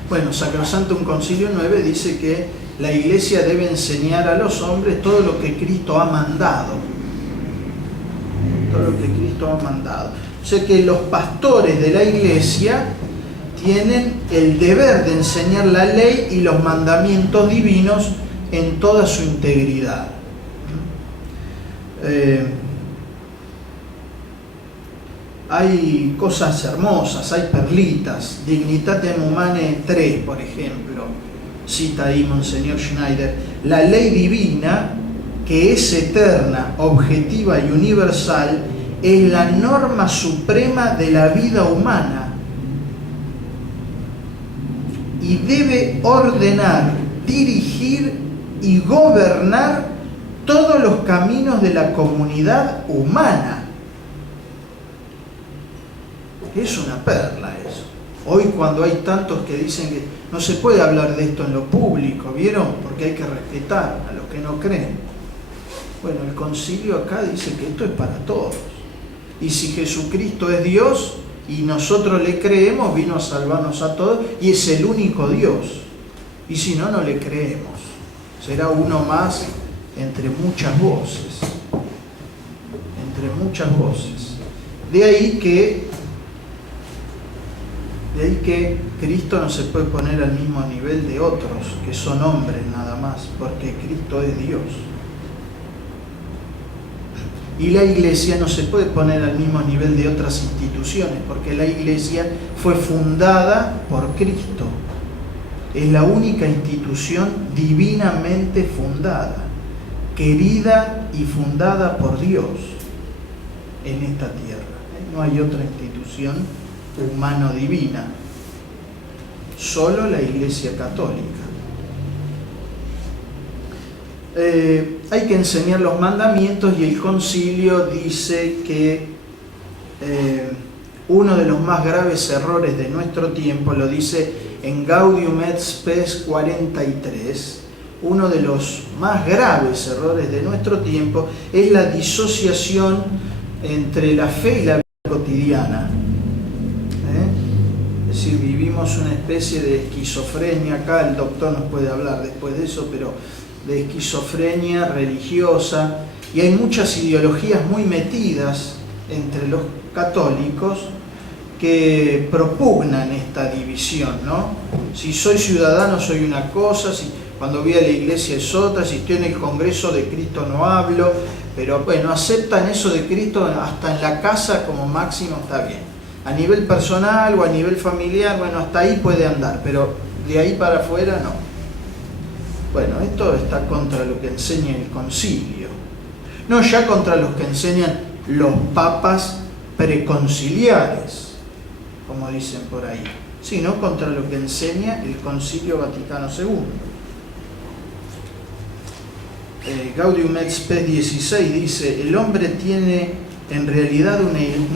Bueno, Sacrosanctum Concilio 9 dice que la Iglesia debe enseñar a los hombres todo lo que Cristo ha mandado. Todo lo que Cristo ha mandado. O sea que los pastores de la Iglesia tienen el deber de enseñar la ley y los mandamientos divinos en toda su integridad. Hay cosas hermosas, hay perlitas. Dignitatem Humanae 3, por ejemplo, cita ahí Monseñor Schneider. La ley divina, que es eterna, objetiva y universal, es la norma suprema de la vida humana y debe ordenar, dirigir y gobernar todos los caminos de la comunidad humana. Es una perla eso. Hoy cuando hay tantos que dicen que no se puede hablar de esto en lo público, ¿vieron? Porque hay que respetar a los que no creen. Bueno, el concilio acá dice que esto es para todos. Y si Jesucristo es Dios y nosotros le creemos, vino a salvarnos a todos y es el único Dios. Y si no, no le creemos. Será uno más entre muchas voces. Entre muchas voces. De ahí que De ahí que Cristo no se puede poner al mismo nivel de otros, que son hombres nada más, porque Cristo es Dios. Y la Iglesia no se puede poner al mismo nivel de otras instituciones, porque la Iglesia fue fundada por Cristo. Es la única institución divinamente fundada, querida y fundada por Dios en esta tierra. No hay otra institución humano-divina, solo la Iglesia Católica. Hay que enseñar los mandamientos, y el concilio dice que uno de los más graves errores de nuestro tiempo, lo dice en Gaudium et Spes 43, uno de los más graves errores de nuestro tiempo es la disociación entre la fe y la vida cotidiana. Es decir, vivimos una especie de esquizofrenia acá, el doctor nos puede hablar después de eso, pero de esquizofrenia religiosa, y hay muchas ideologías muy metidas entre los católicos que propugnan esta división, ¿no? Si soy ciudadano soy una cosa, si cuando voy a la iglesia es otra, si estoy en el Congreso de Cristo no hablo, pero bueno, aceptan eso de Cristo hasta en la casa como máximo, está bien. A nivel personal o a nivel familiar, bueno, hasta ahí puede andar, pero de ahí para afuera no. Bueno, esto está contra lo que enseña el concilio. No ya contra los que enseñan los papas preconciliares, como dicen por ahí, sino contra lo que enseña el Concilio Vaticano II. Gaudium et Spes 16 dice: el hombre tiene en realidad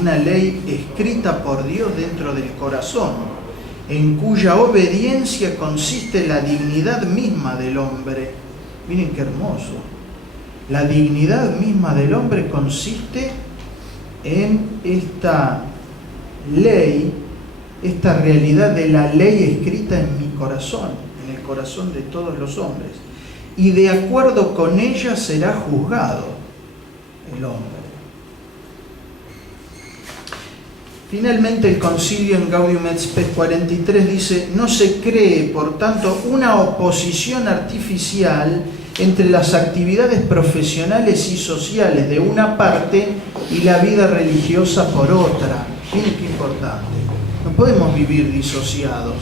una ley escrita por Dios dentro del corazón, en cuya obediencia consiste la dignidad misma del hombre. Miren qué hermoso. La dignidad misma del hombre consiste en esta ley, esta realidad de la ley escrita en mi corazón, en el corazón de todos los hombres. Y de acuerdo con ella será juzgado el hombre. Finalmente el concilio en Gaudium et Spes 43 dice: no se cree, por tanto, una oposición artificial entre las actividades profesionales y sociales de una parte y la vida religiosa por otra. Miren qué importante. No podemos vivir disociados.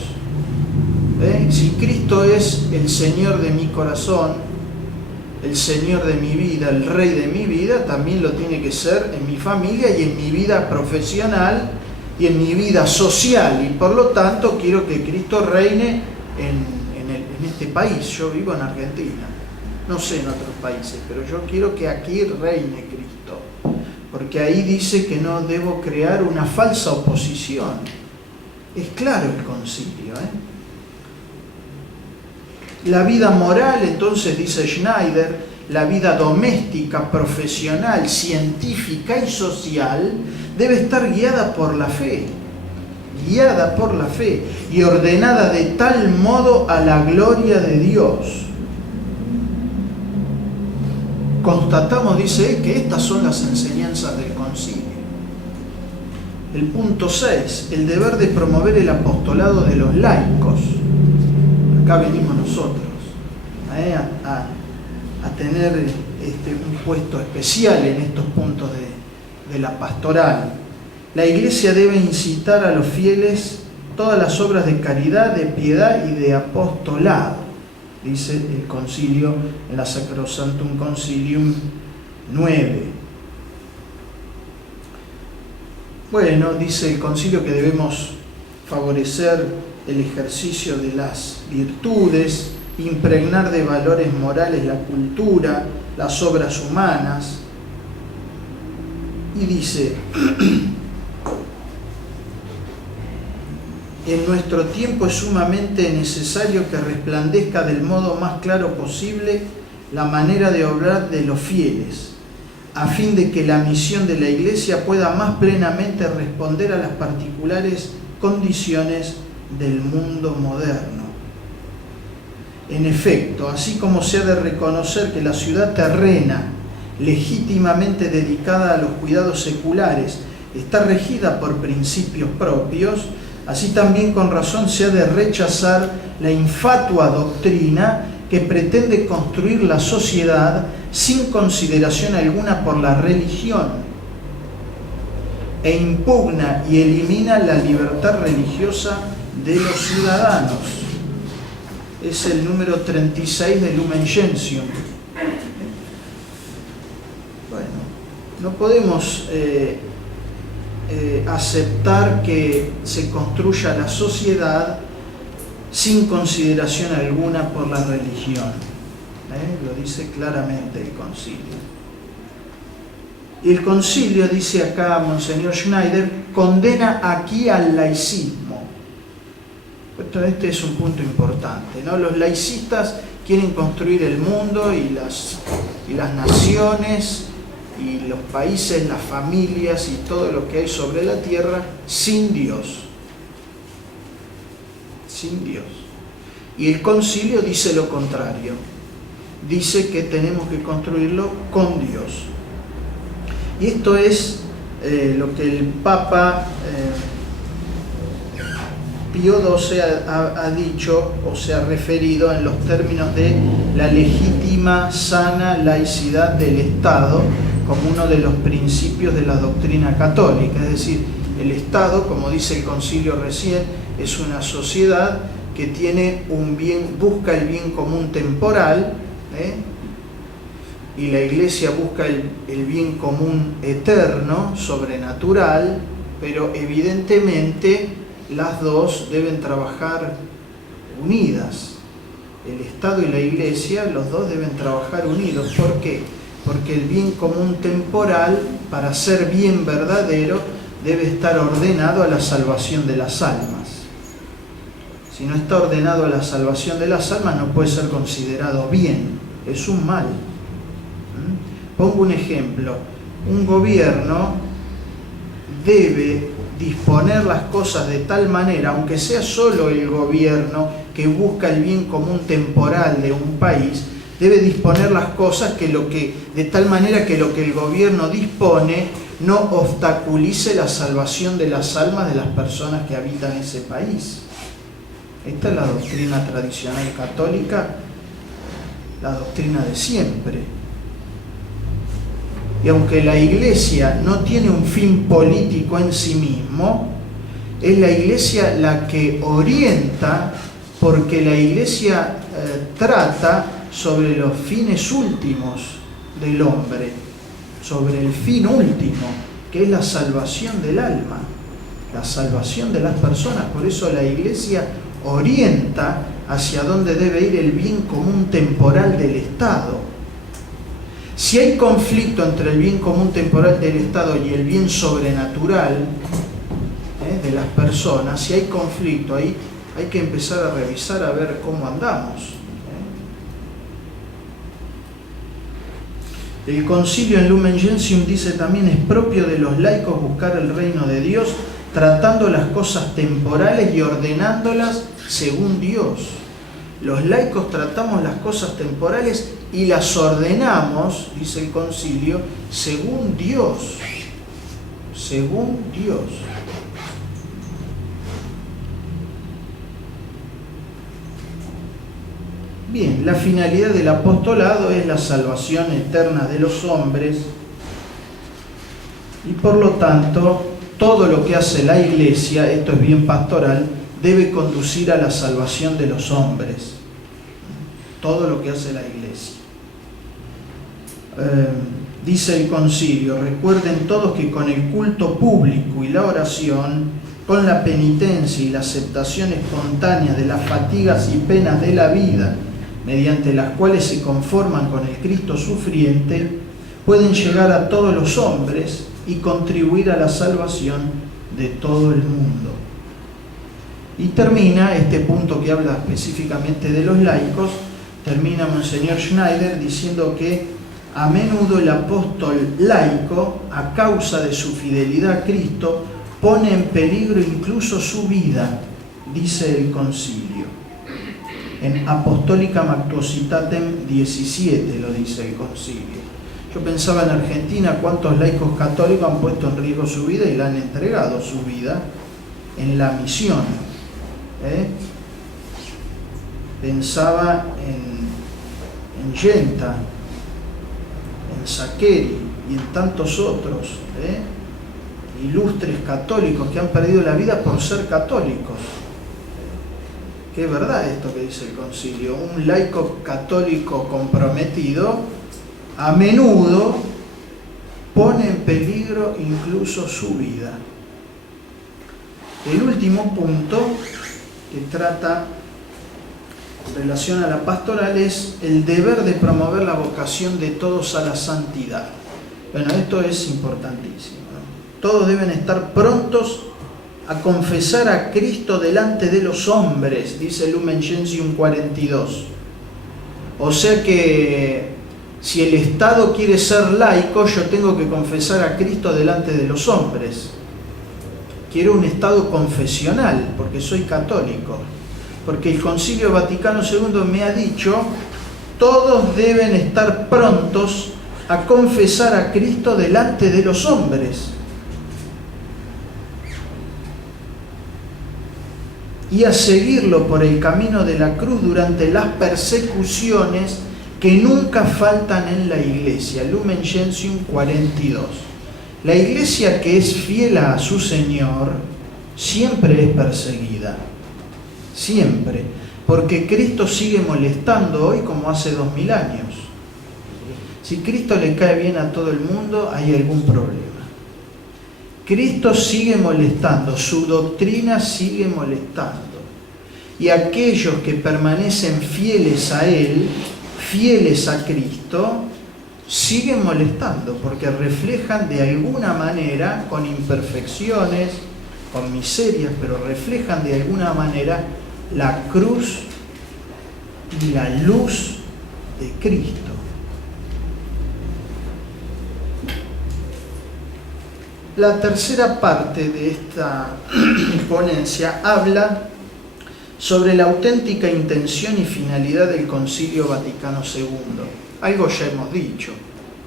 Si Cristo es el Señor de mi corazón, el Señor de mi vida, el Rey de mi vida, también lo tiene que ser en mi familia y en mi vida profesional y en mi vida social, y por lo tanto quiero que Cristo reine en este país. Yo vivo en Argentina, no sé en otros países, pero yo quiero que aquí reine Cristo, porque ahí dice que no debo crear una falsa oposición. Es claro el concilio, La vida moral, entonces, dice Schneider, la vida doméstica, profesional, científica y social debe estar guiada por la fe y ordenada de tal modo a la gloria de Dios. Constatamos, dice, que estas son las enseñanzas del concilio. El punto 6, el deber de promover el apostolado de los laicos. Acá venimos nosotros a tener un puesto especial en estos puntos de la pastoral. La Iglesia debe incitar a los fieles todas las obras de caridad, de piedad y de apostolado, dice el concilio en la Sacrosanctum Concilium 9. Bueno, dice el concilio que debemos favorecer el ejercicio de las virtudes, impregnar de valores morales la cultura, las obras humanas. Y dice: en nuestro tiempo es sumamente necesario que resplandezca del modo más claro posible la manera de obrar de los fieles, a fin de que la misión de la Iglesia pueda más plenamente responder a las particulares condiciones del mundo moderno. En efecto, así como se ha de reconocer que la ciudad terrena, legítimamente dedicada a los cuidados seculares, está regida por principios propios, Así también con razón se ha de rechazar la infatua doctrina que pretende construir la sociedad sin consideración alguna por la religión e impugna y elimina la libertad religiosa de los ciudadanos. Es el número 36 de Lumen Gentium. Bueno, no podemos aceptar que se construya la sociedad sin consideración alguna por la religión. Lo dice claramente el concilio. Y el concilio, dice acá Monseñor Schneider, condena aquí al laicismo. Este es un punto importante, ¿no? Los laicistas quieren construir el mundo y las naciones y los países, las familias y todo lo que hay sobre la tierra sin Dios. Sin Dios. Y el concilio dice lo contrario. Dice que tenemos que construirlo con Dios. Y esto es lo que el Papa Pío XII ha dicho o se ha referido en los términos de la legítima, sana laicidad del Estado como uno de los principios de la doctrina católica. Es decir, el Estado, como dice el concilio recién, es una sociedad que tiene busca el bien común temporal, y la Iglesia busca el bien común eterno, sobrenatural, pero evidentemente las dos deben trabajar unidas. El Estado y la Iglesia, los dos deben trabajar unidos. ¿Por qué? Porque el bien común temporal, para ser bien verdadero, debe estar ordenado a la salvación de las almas. Si no está ordenado a la salvación de las almas, no puede ser considerado bien, es un mal. Pongo un ejemplo. Un gobierno debe disponer las cosas de tal manera, aunque sea solo el gobierno que busca el bien común temporal de un país, debe disponer las cosas de tal manera que lo que el gobierno dispone no obstaculice la salvación de las almas de las personas que habitan ese país. Esta es la doctrina tradicional católica, la doctrina de siempre. Y aunque la Iglesia no tiene un fin político en sí mismo, es la Iglesia la que orienta, porque la Iglesia trata sobre los fines últimos del hombre, sobre el fin último, que es la salvación del alma, la salvación de las personas. Por eso la Iglesia orienta hacia dónde debe ir el bien común temporal del Estado. Si hay conflicto entre el bien común temporal del Estado y el bien sobrenatural de las personas, si hay conflicto ahí, hay que empezar a revisar a ver cómo andamos. El concilio en Lumen Gentium dice también: es propio de los laicos buscar el reino de Dios, tratando las cosas temporales y ordenándolas según Dios. Los laicos tratamos las cosas temporales y las ordenamos, dice el concilio, según Dios. Según Dios. Bien, la finalidad del apostolado es la salvación eterna de los hombres y por lo tanto todo lo que hace la Iglesia, esto es bien pastoral, debe conducir a la salvación de los hombres. Todo lo que hace la Iglesia. Dice el concilio: recuerden todos que con el culto público y la oración, con la penitencia y la aceptación espontánea de las fatigas y penas de la vida, mediante las cuales se conforman con el Cristo sufriente, pueden llegar a todos los hombres y contribuir a la salvación de todo el mundo. Y termina este punto que habla específicamente de los laicos, termina Monseñor Schneider diciendo que a menudo el apóstol laico, a causa de su fidelidad a Cristo, pone en peligro incluso su vida, dice el concilio. En Apostolica Mactuositatem 17 lo dice el concilio. Yo pensaba en Argentina cuántos laicos católicos han puesto en riesgo su vida y le han entregado su vida en la misión. Pensaba en Yenta, en Sakeri y en tantos otros, ilustres católicos que han perdido la vida por ser católicos. Que es verdad esto que dice el concilio. Un laico católico comprometido a menudo pone en peligro incluso su vida. El último punto que trata en relación a la pastoral es el deber de promover la vocación de todos a la santidad. Bueno, esto es importantísimo, ¿no? Todos deben estar prontos a confesar a Cristo delante de los hombres, dice Lumen Gentium 42. O sea que si el Estado quiere ser laico, yo tengo que confesar a Cristo delante de los hombres. Quiero un Estado confesional, porque soy católico. Porque el Concilio Vaticano II me ha dicho, todos deben estar prontos a confesar a Cristo delante de los hombres. Y a seguirlo por el camino de la cruz durante las persecuciones que nunca faltan en la Iglesia. Lumen Gentium 42. La Iglesia que es fiel a su Señor siempre es perseguida. Siempre. Porque Cristo sigue molestando hoy como hace 2000 años. Si Cristo le cae bien a todo el mundo, hay algún problema. Cristo sigue molestando, su doctrina sigue molestando. Y aquellos que permanecen fieles a Él, fieles a Cristo, siguen molestando, porque reflejan de alguna manera, con imperfecciones, con miserias, pero reflejan de alguna manera la cruz y la luz de Cristo. La tercera parte de esta ponencia habla sobre la auténtica intención y finalidad del Concilio Vaticano II. Algo ya hemos dicho,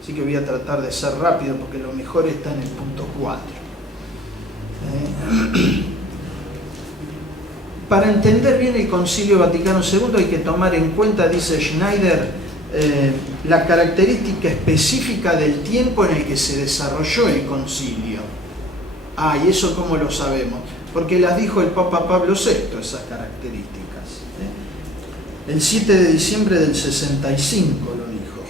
así que voy a tratar de ser rápido porque lo mejor está en el punto 4. Para entender bien el Concilio Vaticano II hay que tomar en cuenta, dice Schneider, la característica específica del tiempo en el que se desarrolló el concilio. ¿Y eso cómo lo sabemos? Porque las dijo el Papa Pablo VI, esas características. El 7 de diciembre del 65 lo dijo,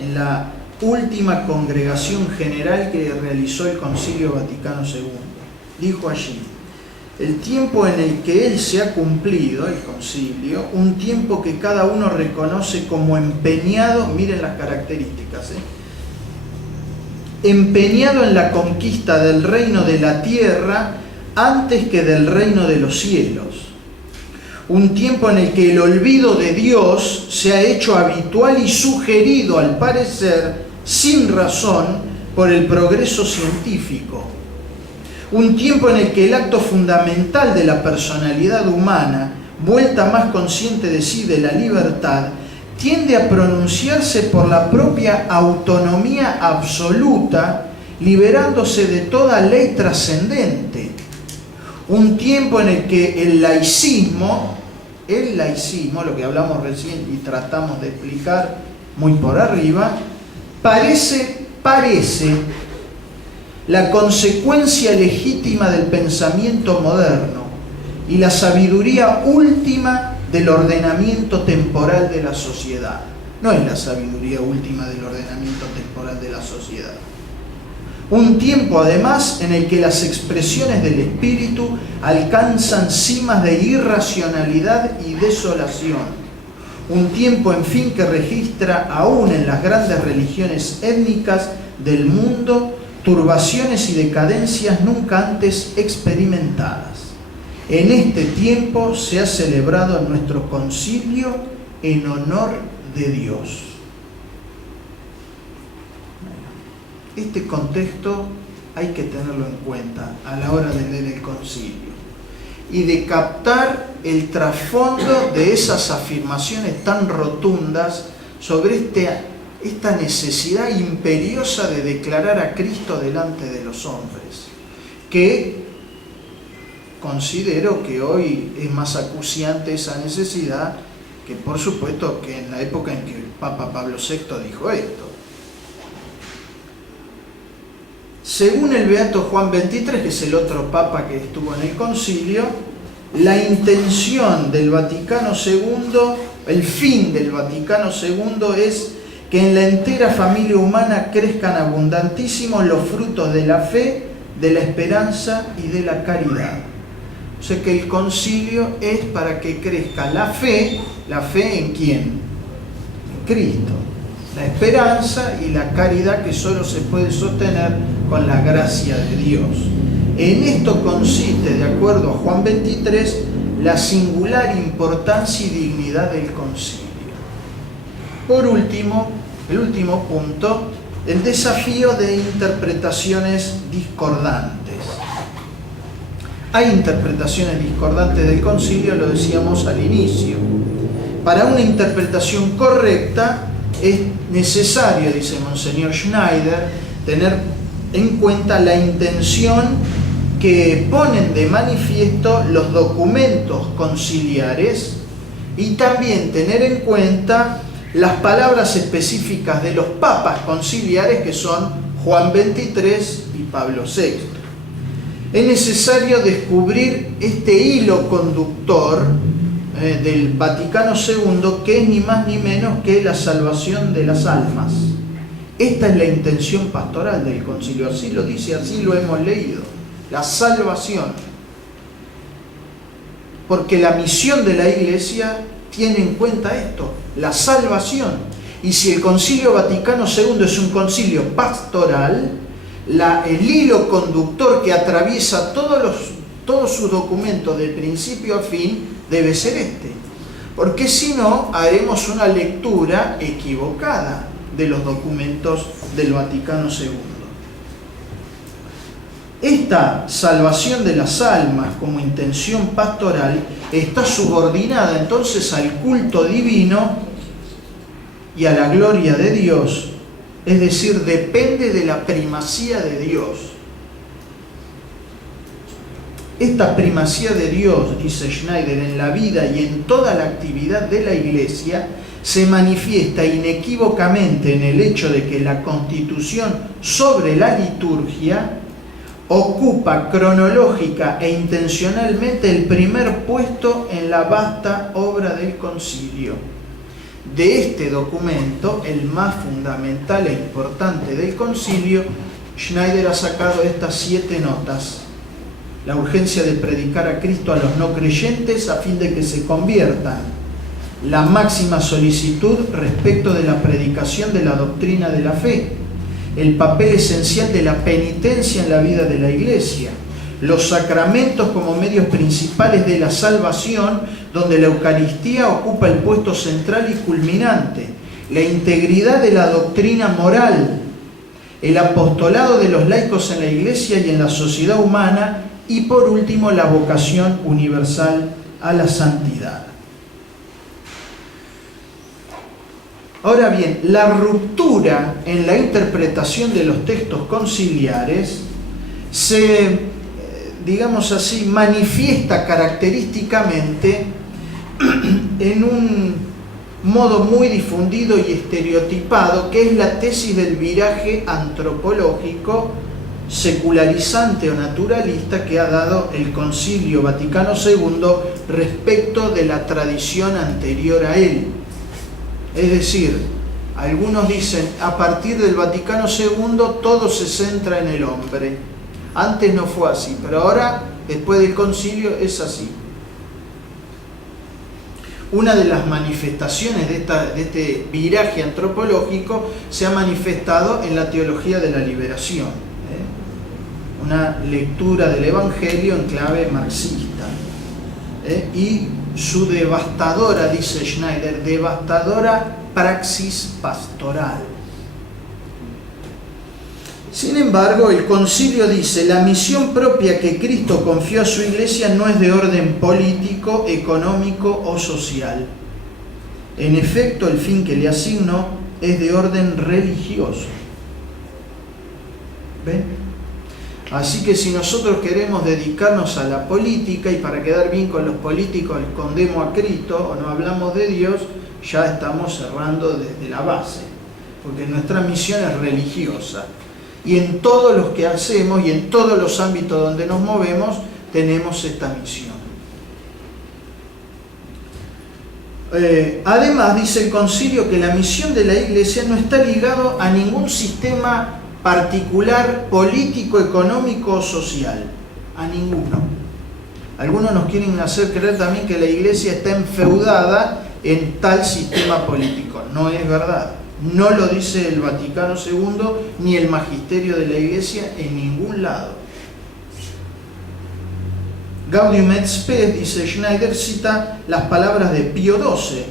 en la última congregación general que realizó el Concilio Vaticano II. Dijo allí: el tiempo en el que él se ha cumplido, el concilio, un tiempo que cada uno reconoce como empeñado, miren las características, empeñado en la conquista del reino de la tierra antes que del reino de los cielos. Un tiempo en el que el olvido de Dios se ha hecho habitual y sugerido, al parecer, sin razón, por el progreso científico. Un tiempo en el que el acto fundamental de la personalidad humana, vuelta más consciente de sí, de la libertad, tiende a pronunciarse por la propia autonomía absoluta, liberándose de toda ley trascendente. Un tiempo en el que el laicismo, lo que hablamos recién y tratamos de explicar muy por arriba, parece la consecuencia legítima del pensamiento moderno y la sabiduría última del ordenamiento temporal de la sociedad. No es la sabiduría última del ordenamiento temporal de la sociedad. Un tiempo, además, en el que las expresiones del espíritu alcanzan cimas de irracionalidad y desolación. Un tiempo, en fin, que registra aún en las grandes religiones étnicas del mundo turbaciones y decadencias nunca antes experimentadas. En este tiempo se ha celebrado nuestro concilio en honor de Dios. Este contexto hay que tenerlo en cuenta a la hora de leer el concilio y de captar el trasfondo de esas afirmaciones tan rotundas sobre esta necesidad imperiosa de declarar a Cristo delante de los hombres, que considero que hoy es más acuciante esa necesidad que, por supuesto, que en la época en que el Papa Pablo VI dijo esto. Según el Beato Juan XXIII, que es el otro Papa que estuvo en el concilio, la intención del Vaticano II, el fin del Vaticano II es que en la entera familia humana crezcan abundantísimos los frutos de la fe, de la esperanza y de la caridad. O sea que el concilio es para que crezca la fe ¿en quién? En Cristo. La esperanza y la caridad que solo se puede sostener con la gracia de Dios. En esto consiste, de acuerdo a Juan XXIII, la singular importancia y dignidad del concilio. Por último, el último punto, el desafío de interpretaciones discordantes. Hay interpretaciones discordantes del concilio, lo decíamos al inicio. Para una interpretación correcta es necesario, dice Monseñor Schneider, tener en cuenta la intención que ponen de manifiesto los documentos conciliares y también tener en cuenta las palabras específicas de los papas conciliares, que son Juan XXIII y Pablo VI. Es necesario descubrir este hilo conductor del Vaticano II, que es ni más ni menos que la salvación de las almas. Esta es la intención pastoral del concilio, así lo dice, así lo hemos leído, la salvación. Porque la misión de la Iglesia tiene en cuenta esto, la salvación. Y si el Concilio Vaticano II es un concilio pastoral, el hilo conductor que atraviesa todos sus documentos de principio a fin debe ser este. Porque si no, haremos una lectura equivocada de los documentos del Vaticano II. Esta salvación de las almas como intención pastoral está subordinada entonces al culto divino y a la gloria de Dios, es decir, depende de la primacía de Dios. Esta primacía de Dios, dice Schneider, en la vida y en toda la actividad de la Iglesia se manifiesta inequívocamente en el hecho de que la Constitución sobre la liturgia ocupa cronológica e intencionalmente el primer puesto en la vasta obra del concilio. De este documento, el más fundamental e importante del concilio, Schneider ha sacado estas 7 notas. La urgencia de predicar a Cristo a los no creyentes a fin de que se conviertan. La máxima solicitud respecto de la predicación de la doctrina de la fe. El papel esencial de la penitencia en la vida de la Iglesia, los sacramentos como medios principales de la salvación, donde la Eucaristía ocupa el puesto central y culminante, la integridad de la doctrina moral, el apostolado de los laicos en la Iglesia y en la sociedad humana, y por último la vocación universal a la santidad. Ahora bien, la ruptura en la interpretación de los textos conciliares se, digamos así, manifiesta característicamente en un modo muy difundido y estereotipado, que es la tesis del viraje antropológico, secularizante o naturalista que ha dado el Concilio Vaticano II respecto de la tradición anterior a él. Es decir, algunos dicen, a partir del Vaticano II todo se centra en el hombre. Antes no fue así, pero ahora, después del concilio, es así. Una de las manifestaciones de este viraje antropológico se ha manifestado en la teología de la liberación, una lectura del Evangelio en clave marxista, y su devastadora, dice Schneider, devastadora praxis pastoral. Sin embargo, el concilio dice, la misión propia que Cristo confió a su Iglesia no es de orden político, económico o social. En efecto, el fin que le asignó es de orden religioso. ¿Ven? Así que si nosotros queremos dedicarnos a la política y para quedar bien con los políticos escondemos a Cristo o no hablamos de Dios, ya estamos cerrando desde la base, porque nuestra misión es religiosa. Y en todo lo que hacemos y en todos los ámbitos donde nos movemos tenemos esta misión. Además, dice el concilio que la misión de la Iglesia no está ligado a ningún sistema particular, político, económico o social. A ninguno. Algunos nos quieren hacer creer también que la Iglesia está enfeudada en tal sistema político. No es verdad. No lo dice el Vaticano II ni el magisterio de la Iglesia en ningún lado. Gaudium et Spes, dice Schneider, cita las palabras de Pío XII.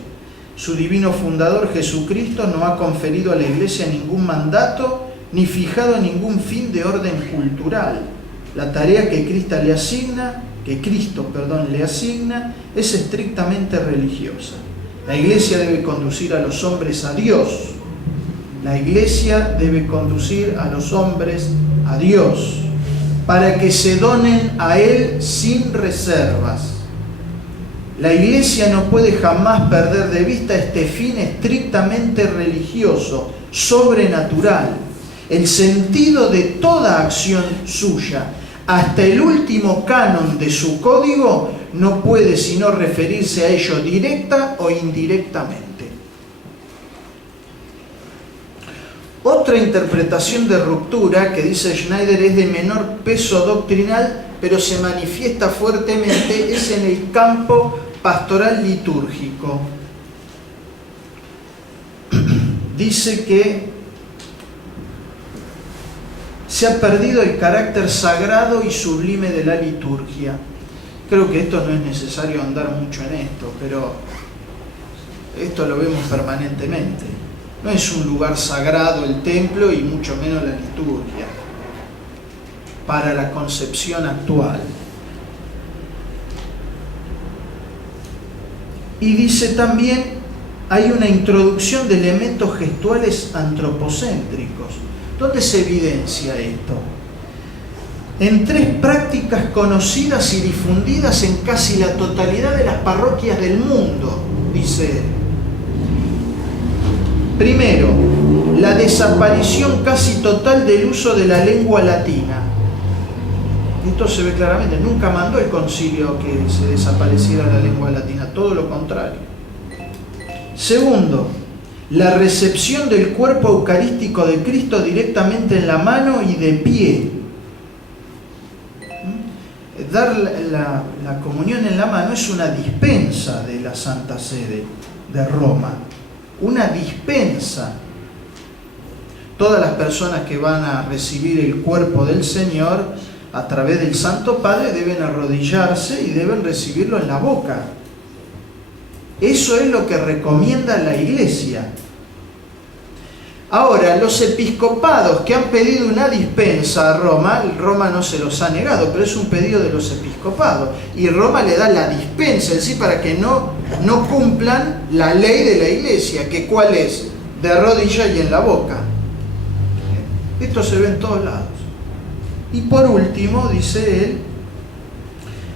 Su divino fundador Jesucristo no ha conferido a la Iglesia ningún mandato ni fijado ningún fin de orden cultural. La tarea que Cristo le asigna es estrictamente religiosa. La Iglesia debe conducir a los hombres a Dios. La Iglesia debe conducir a los hombres a Dios para que se donen a Él sin reservas. La Iglesia no puede jamás perder de vista este fin estrictamente religioso, sobrenatural. El sentido de toda acción suya, hasta el último canon de su código, no puede sino referirse a ello directa o indirectamente. Otra interpretación de ruptura que dice Schneider es de menor peso doctrinal, pero se manifiesta fuertemente, es en el campo pastoral litúrgico. Dice que se ha perdido el carácter sagrado y sublime de la liturgia. Creo que esto no es necesario andar mucho en esto, pero esto lo vemos permanentemente. No es un lugar sagrado el templo y mucho menos la liturgia para la concepción actual. Y dice también, hay una introducción de elementos gestuales antropocéntricos. ¿Dónde se evidencia esto? En 3 prácticas conocidas y difundidas en casi la totalidad de las parroquias del mundo, dice él. Primero, la desaparición casi total del uso de la lengua latina. Esto se ve claramente. Nunca mandó el concilio que se desapareciera la lengua latina, todo lo contrario. Segundo, la recepción del cuerpo eucarístico de Cristo directamente en la mano y de pie. Dar la comunión en la mano es una dispensa de la Santa Sede de Roma. Una dispensa. Todas las personas que van a recibir el cuerpo del Señor a través del Santo Padre deben arrodillarse y deben recibirlo en la boca. Eso es lo que recomienda la Iglesia. Ahora, los episcopados que han pedido una dispensa a Roma, Roma no se los ha negado, pero es un pedido de los episcopados, y Roma le da la dispensa, es decir, para que no cumplan la ley de la Iglesia, que ¿cuál es? De rodilla y en la boca. Esto se ve en todos lados. Y por último, dice él,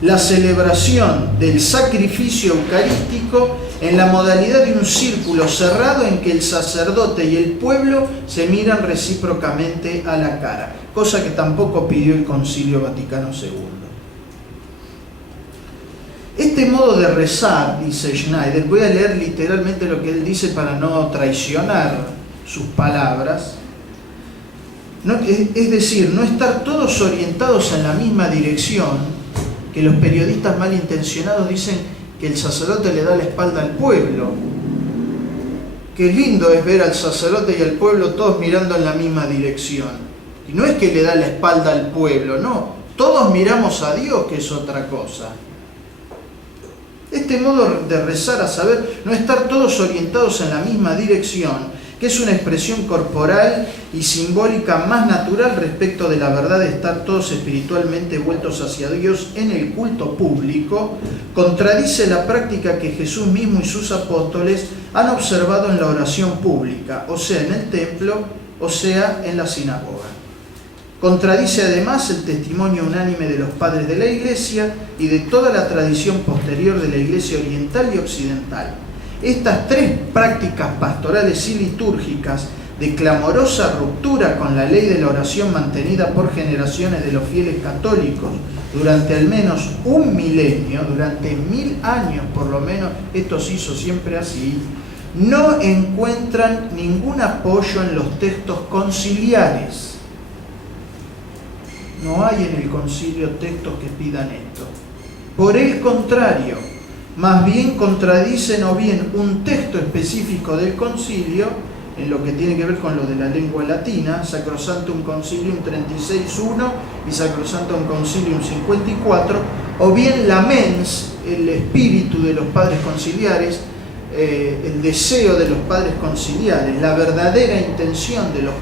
la celebración del sacrificio eucarístico en la modalidad de un círculo cerrado en que el sacerdote y el pueblo se miran recíprocamente a la cara, cosa que tampoco pidió el Concilio Vaticano II. Este modo de rezar, dice Schneider, voy a leer literalmente lo que él dice para no traicionar sus palabras, es decir, no estar todos orientados en la misma dirección, que los periodistas malintencionados dicen que el sacerdote le da la espalda al pueblo. Qué lindo es ver al sacerdote y al pueblo todos mirando en la misma dirección. Y no es que le da la espalda al pueblo, no. Todos miramos a Dios, que es otra cosa. Este modo de rezar, a saber, no estar todos orientados en la misma dirección, que es una expresión corporal y simbólica más natural respecto de la verdad de estar todos espiritualmente vueltos hacia Dios en el culto público, contradice la práctica que Jesús mismo y sus apóstoles han observado en la oración pública, o sea, en el templo, o sea, en la sinagoga. Contradice además el testimonio unánime de los padres de la Iglesia y de toda la tradición posterior de la Iglesia oriental y occidental. Estas tres prácticas pastorales y litúrgicas de clamorosa ruptura con la ley de la oración mantenida por generaciones de los fieles católicos durante al menos un milenio, durante 1000 años por lo menos, esto se hizo siempre así, no encuentran ningún apoyo en los textos conciliares. No hay en el concilio textos que pidan esto. Por el contrario, más bien contradicen o bien un texto específico del concilio, en lo que tiene que ver con lo de la lengua latina, Sacrosanctum Concilium 36.1 y Sacrosanctum Concilium 54, o bien la mens, el espíritu de los padres conciliares, el deseo de los padres conciliares, la verdadera intención de los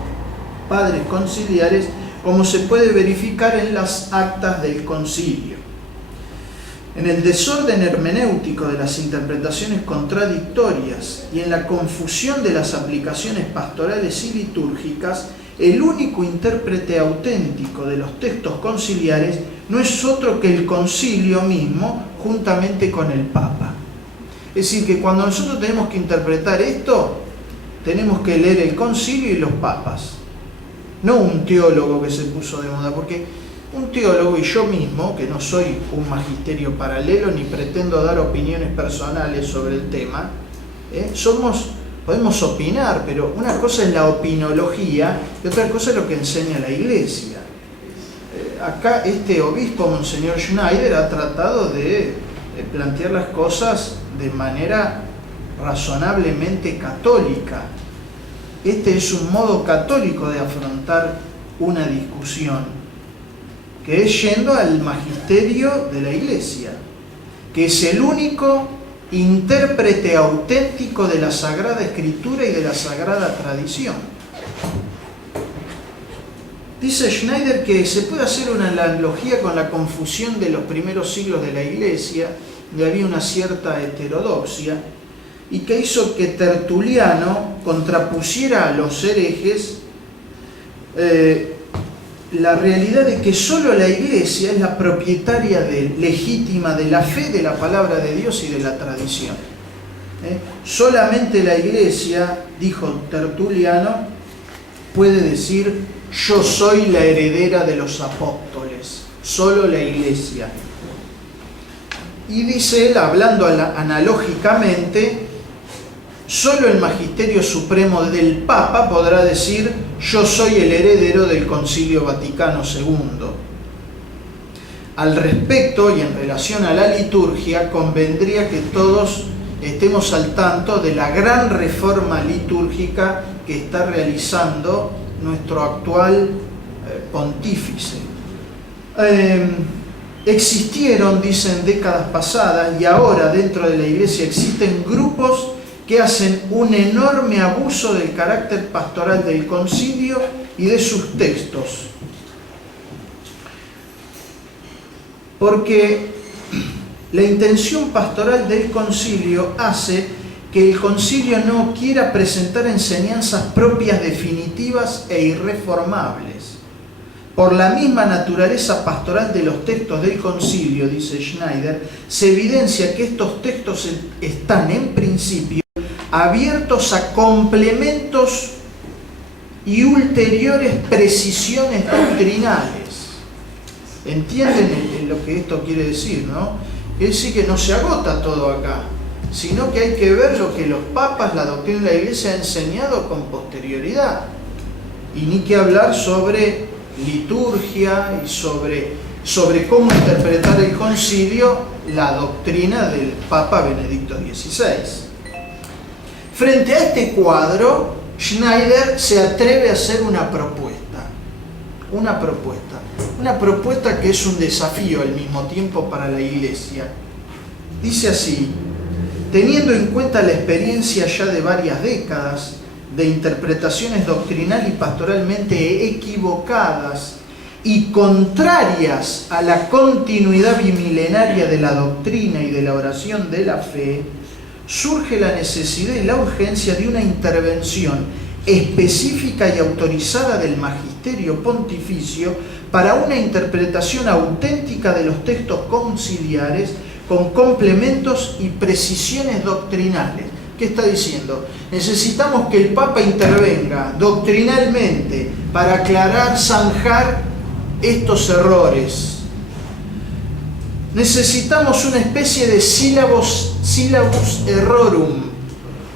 padres conciliares, como se puede verificar en las actas del concilio. En el desorden hermenéutico de las interpretaciones contradictorias y en la confusión de las aplicaciones pastorales y litúrgicas, el único intérprete auténtico de los textos conciliares no es otro que el concilio mismo, juntamente con el Papa. Es decir, que cuando nosotros tenemos que interpretar esto, tenemos que leer el concilio y los papas. No un teólogo que se puso de moda, porque un teólogo y yo mismo, que no soy un magisterio paralelo ni pretendo dar opiniones personales sobre el tema, podemos opinar, pero una cosa es la opinología y otra cosa es lo que enseña la Iglesia. Acá este obispo, Monseñor Schneider, ha tratado de plantear las cosas de manera razonablemente católica. Este es un modo católico de afrontar una discusión, que es yendo al magisterio de la Iglesia, que es el único intérprete auténtico de la Sagrada Escritura y de la Sagrada Tradición. Dice Schneider que se puede hacer una analogía con la confusión de los primeros siglos de la Iglesia, donde había una cierta heterodoxia, y que hizo que Tertuliano contrapusiera a los herejes la realidad de que solo la Iglesia es la propietaria legítima de la fe, de la palabra de Dios y de la tradición. Solamente la Iglesia, dijo Tertuliano, puede decir: yo soy la heredera de los apóstoles. Solo la Iglesia. Y dice él, hablando analógicamente, solo el Magisterio Supremo del Papa podrá decir: yo soy el heredero del Concilio Vaticano II. Al respecto, y en relación a la liturgia, convendría que todos estemos al tanto de la gran reforma litúrgica que está realizando nuestro actual pontífice. Existieron, dicen, décadas pasadas, y ahora dentro de la Iglesia existen grupos que hacen un enorme abuso del carácter pastoral del concilio y de sus textos. Porque la intención pastoral del concilio hace que el concilio no quiera presentar enseñanzas propias, definitivas e irreformables. Por la misma naturaleza pastoral de los textos del concilio, dice Schneider, se evidencia que estos textos están en principio abiertos a complementos y ulteriores precisiones doctrinales. ¿Entienden lo que esto quiere decir, no? Quiere decir que no se agota todo acá, sino que hay que ver lo que los papas, la doctrina de la Iglesia, ha enseñado con posterioridad. Y ni que hablar sobre liturgia y sobre cómo interpretar el concilio, la doctrina del Papa Benedicto XVI. Frente a este cuadro, Schneider se atreve a hacer una propuesta que es un desafío al mismo tiempo para la Iglesia. Dice así: teniendo en cuenta la experiencia ya de varias décadas de interpretaciones doctrinal y pastoralmente equivocadas y contrarias a la continuidad bimilenaria de la doctrina y de la oración de la fe, surge la necesidad y la urgencia de una intervención específica y autorizada del magisterio pontificio para una interpretación auténtica de los textos conciliares con complementos y precisiones doctrinales. ¿Qué está diciendo? Necesitamos que el Papa intervenga doctrinalmente para aclarar, zanjar estos errores. Necesitamos una especie de syllabus errorum,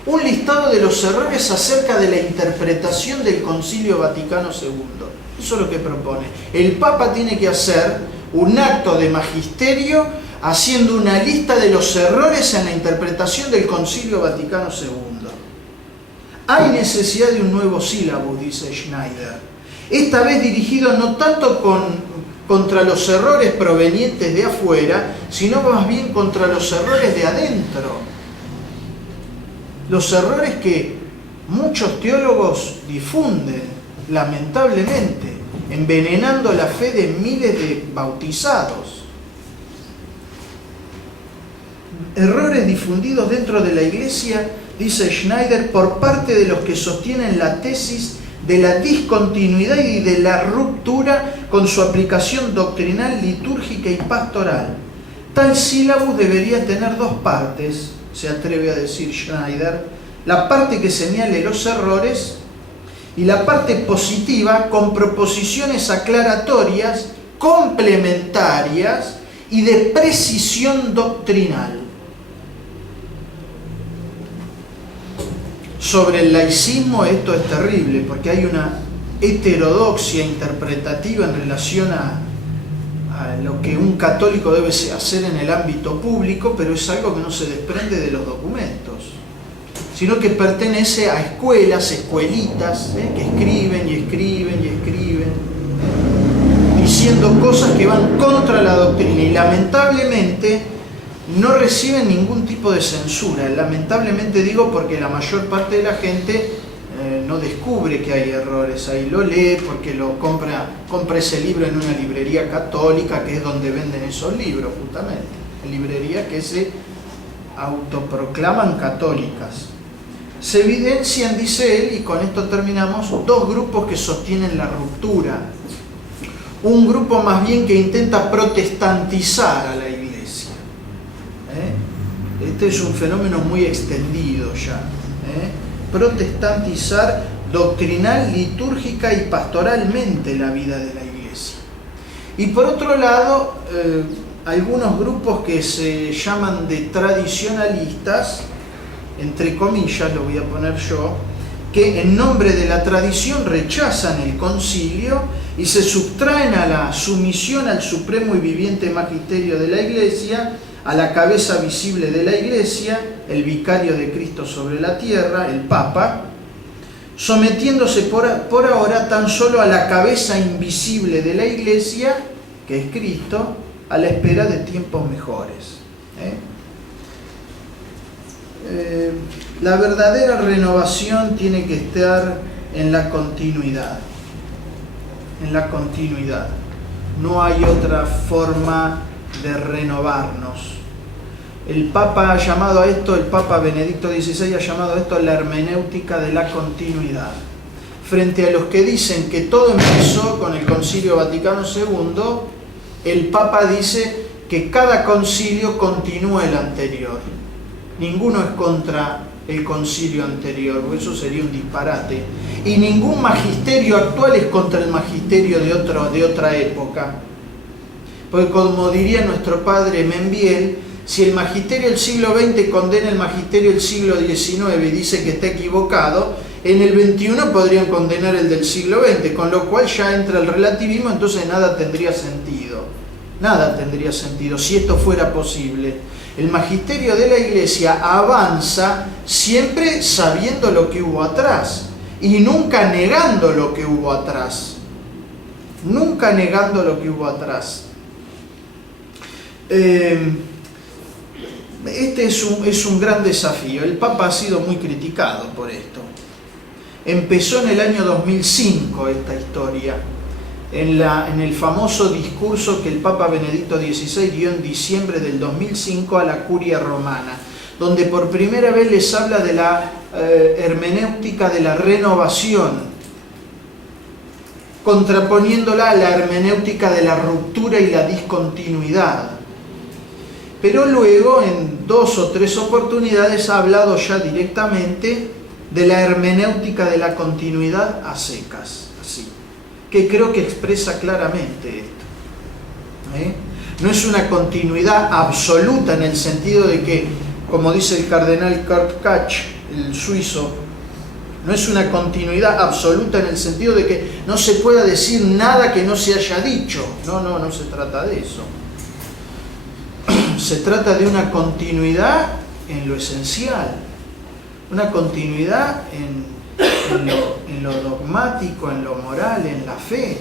un listado de los errores acerca de la interpretación del Concilio Vaticano II. Eso es lo que propone. El Papa tiene que hacer un acto de magisterio haciendo una lista de los errores en la interpretación del Concilio Vaticano II. Hay necesidad de un nuevo sílabus, dice Schneider. Esta vez dirigido no tanto contra los errores provenientes de afuera, sino más bien contra los errores de adentro. Los errores que muchos teólogos difunden, lamentablemente, envenenando la fe de miles de bautizados. Errores difundidos dentro de la Iglesia, dice Schneider, por parte de los que sostienen la tesis de la discontinuidad y de la ruptura con su aplicación doctrinal, litúrgica y pastoral. Tal sílabus debería tener dos partes, se atreve a decir Schneider: la parte que señale los errores y la parte positiva con proposiciones aclaratorias, complementarias y de precisión doctrinal. Sobre el laicismo esto es terrible, porque hay una heterodoxia interpretativa en relación a lo que un católico debe hacer en el ámbito público, pero es algo que no se desprende de los documentos, sino que pertenece a escuelas, escuelitas, que escriben y escriben y escriben, diciendo cosas que van contra la doctrina, y lamentablemente no reciben ningún tipo de censura. Lamentablemente digo porque la mayor parte de la gente no descubre que hay errores, ahí lo lee porque lo compra ese libro en una librería católica, que es donde venden esos libros justamente, en librerías que se autoproclaman católicas. Se evidencian, dice él, y con esto terminamos, dos grupos que sostienen la ruptura. Un grupo más bien que intenta protestantizar a la Iglesia. Este es un fenómeno muy extendido ya. Protestantizar doctrinal, litúrgica y pastoralmente la vida de la Iglesia. Y por otro lado, algunos grupos que se llaman de tradicionalistas, entre comillas lo voy a poner yo, que en nombre de la tradición rechazan el concilio y se sustraen a la sumisión al supremo y viviente magisterio de la Iglesia, a la cabeza visible de la Iglesia, el vicario de Cristo sobre la tierra, el Papa, sometiéndose por ahora tan solo a la cabeza invisible de la Iglesia, que es Cristo, a la espera de tiempos mejores. La verdadera renovación tiene que estar en la continuidad. En la continuidad. No hay otra forma de renovarnos. El Papa ha llamado a esto, el Papa Benedicto XVI ha llamado a esto la hermenéutica de la continuidad. Frente a los que dicen que todo empezó con el Concilio Vaticano II, el Papa dice que cada concilio continúa el anterior. Ninguno es contra el concilio anterior, porque eso sería un disparate. Y ningún magisterio actual es contra el magisterio de otra época. Porque como diría nuestro padre Membiel, si el magisterio del siglo XX condena el magisterio del siglo XIX y dice que está equivocado, en el XXI podrían condenar el del siglo XX, con lo cual ya entra el relativismo, entonces nada tendría sentido. Nada tendría sentido si esto fuera posible. El magisterio de la Iglesia avanza siempre sabiendo lo que hubo atrás y nunca negando lo que hubo atrás. Nunca negando lo que hubo atrás. Este es un gran desafío. El Papa ha sido muy criticado por esto. Empezó en el año 2005 esta historia, en el famoso discurso que el Papa Benedicto XVI dio en diciembre del 2005 a la Curia Romana, donde por primera vez les habla de la hermenéutica de la renovación, contraponiéndola a la hermenéutica de la ruptura y la discontinuidad. Pero luego, en 2 o 3 oportunidades, ha hablado ya directamente de la hermenéutica de la continuidad a secas, así, que creo que expresa claramente esto. No es una continuidad absoluta en el sentido de que, como dice el cardenal Kurt Koch, el suizo, no es una continuidad absoluta en el sentido de que no se pueda decir nada que no se haya dicho. No se trata de eso. Se trata de una continuidad en lo esencial, una continuidad en lo dogmático, en lo moral, en la fe.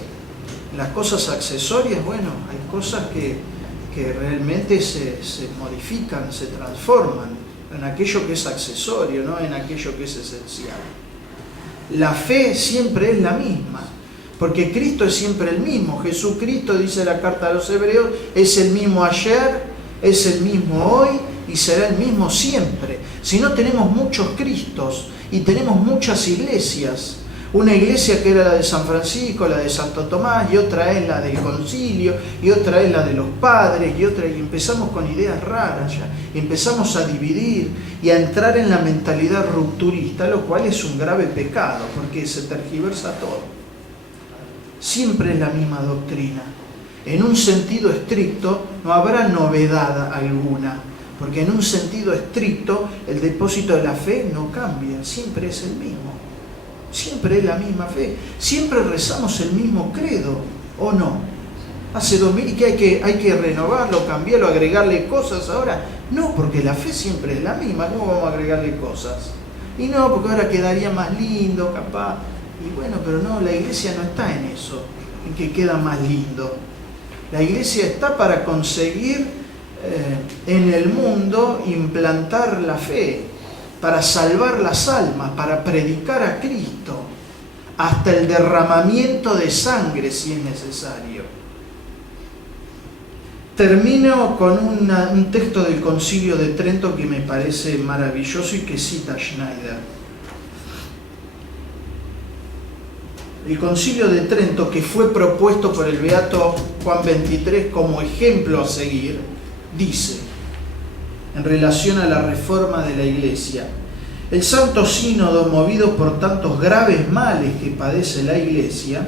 En las cosas accesorias, bueno, hay cosas que realmente se modifican, se transforman en aquello que es accesorio, no en aquello que es esencial. La fe siempre es la misma, porque Cristo es siempre el mismo. Jesucristo, dice la carta a los Hebreos, es el mismo ayer, es el mismo hoy y será el mismo siempre. Si no, tenemos muchos Cristos y tenemos muchas iglesias. Una iglesia que era la de San Francisco, la de Santo Tomás, y otra es la del Concilio, y otra es la de los padres, y empezamos con ideas raras ya, y empezamos a dividir y a entrar en la mentalidad rupturista, lo cual es un grave pecado, porque se tergiversa todo. Siempre es la misma doctrina. En un sentido estricto no habrá novedad alguna, porque en un sentido estricto el depósito de la fe no cambia, siempre es el mismo. Siempre es la misma fe, siempre rezamos el mismo credo, ¿o no? Hace 2000 y que hay que renovarlo, cambiarlo, agregarle cosas ahora. No, porque la fe siempre es la misma, ¿cómo vamos a agregarle cosas? Y no, porque ahora quedaría más lindo, capaz. Y bueno, pero no, la iglesia no está en eso, en que queda más lindo. La iglesia está para conseguir en el mundo implantar la fe, para salvar las almas, para predicar a Cristo, hasta el derramamiento de sangre si es necesario. Termino con un texto del Concilio de Trento que me parece maravilloso y que cita Schneider. El Concilio de Trento, que fue propuesto por el Beato Juan XXIII como ejemplo a seguir, dice, en relación a la reforma de la Iglesia: el Santo Sínodo, movido por tantos graves males que padece la Iglesia,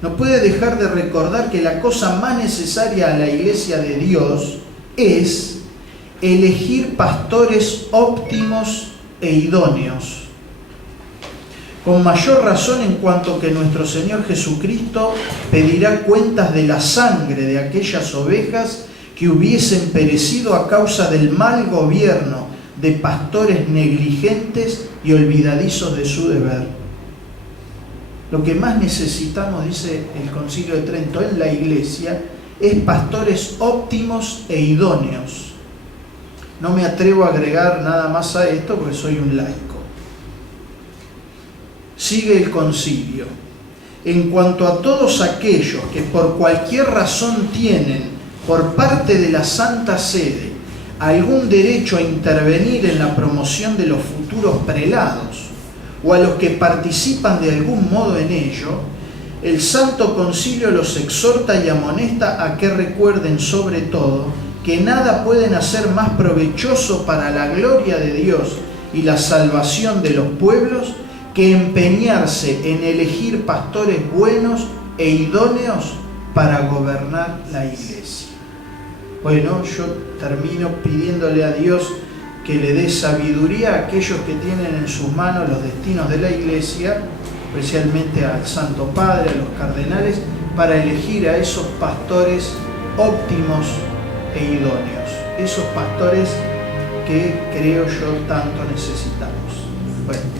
no puede dejar de recordar que la cosa más necesaria a la Iglesia de Dios es elegir pastores óptimos e idóneos. Con mayor razón en cuanto que nuestro Señor Jesucristo pedirá cuentas de la sangre de aquellas ovejas que hubiesen perecido a causa del mal gobierno de pastores negligentes y olvidadizos de su deber. Lo que más necesitamos, dice el Concilio de Trento, en la Iglesia, es pastores óptimos e idóneos. No me atrevo a agregar nada más a esto porque soy un laico. Sigue el concilio. En cuanto a todos aquellos que por cualquier razón tienen por parte de la Santa Sede algún derecho a intervenir en la promoción de los futuros prelados o a los que participan de algún modo en ello, el Santo Concilio los exhorta y amonesta a que recuerden sobre todo que nada pueden hacer más provechoso para la gloria de Dios y la salvación de los pueblos que empeñarse en elegir pastores buenos e idóneos para gobernar la Iglesia. Bueno, yo termino pidiéndole a Dios que le dé sabiduría a aquellos que tienen en sus manos los destinos de la Iglesia, especialmente al Santo Padre, a los cardenales, para elegir a esos pastores óptimos e idóneos, esos pastores que creo yo tanto necesitamos. Bueno.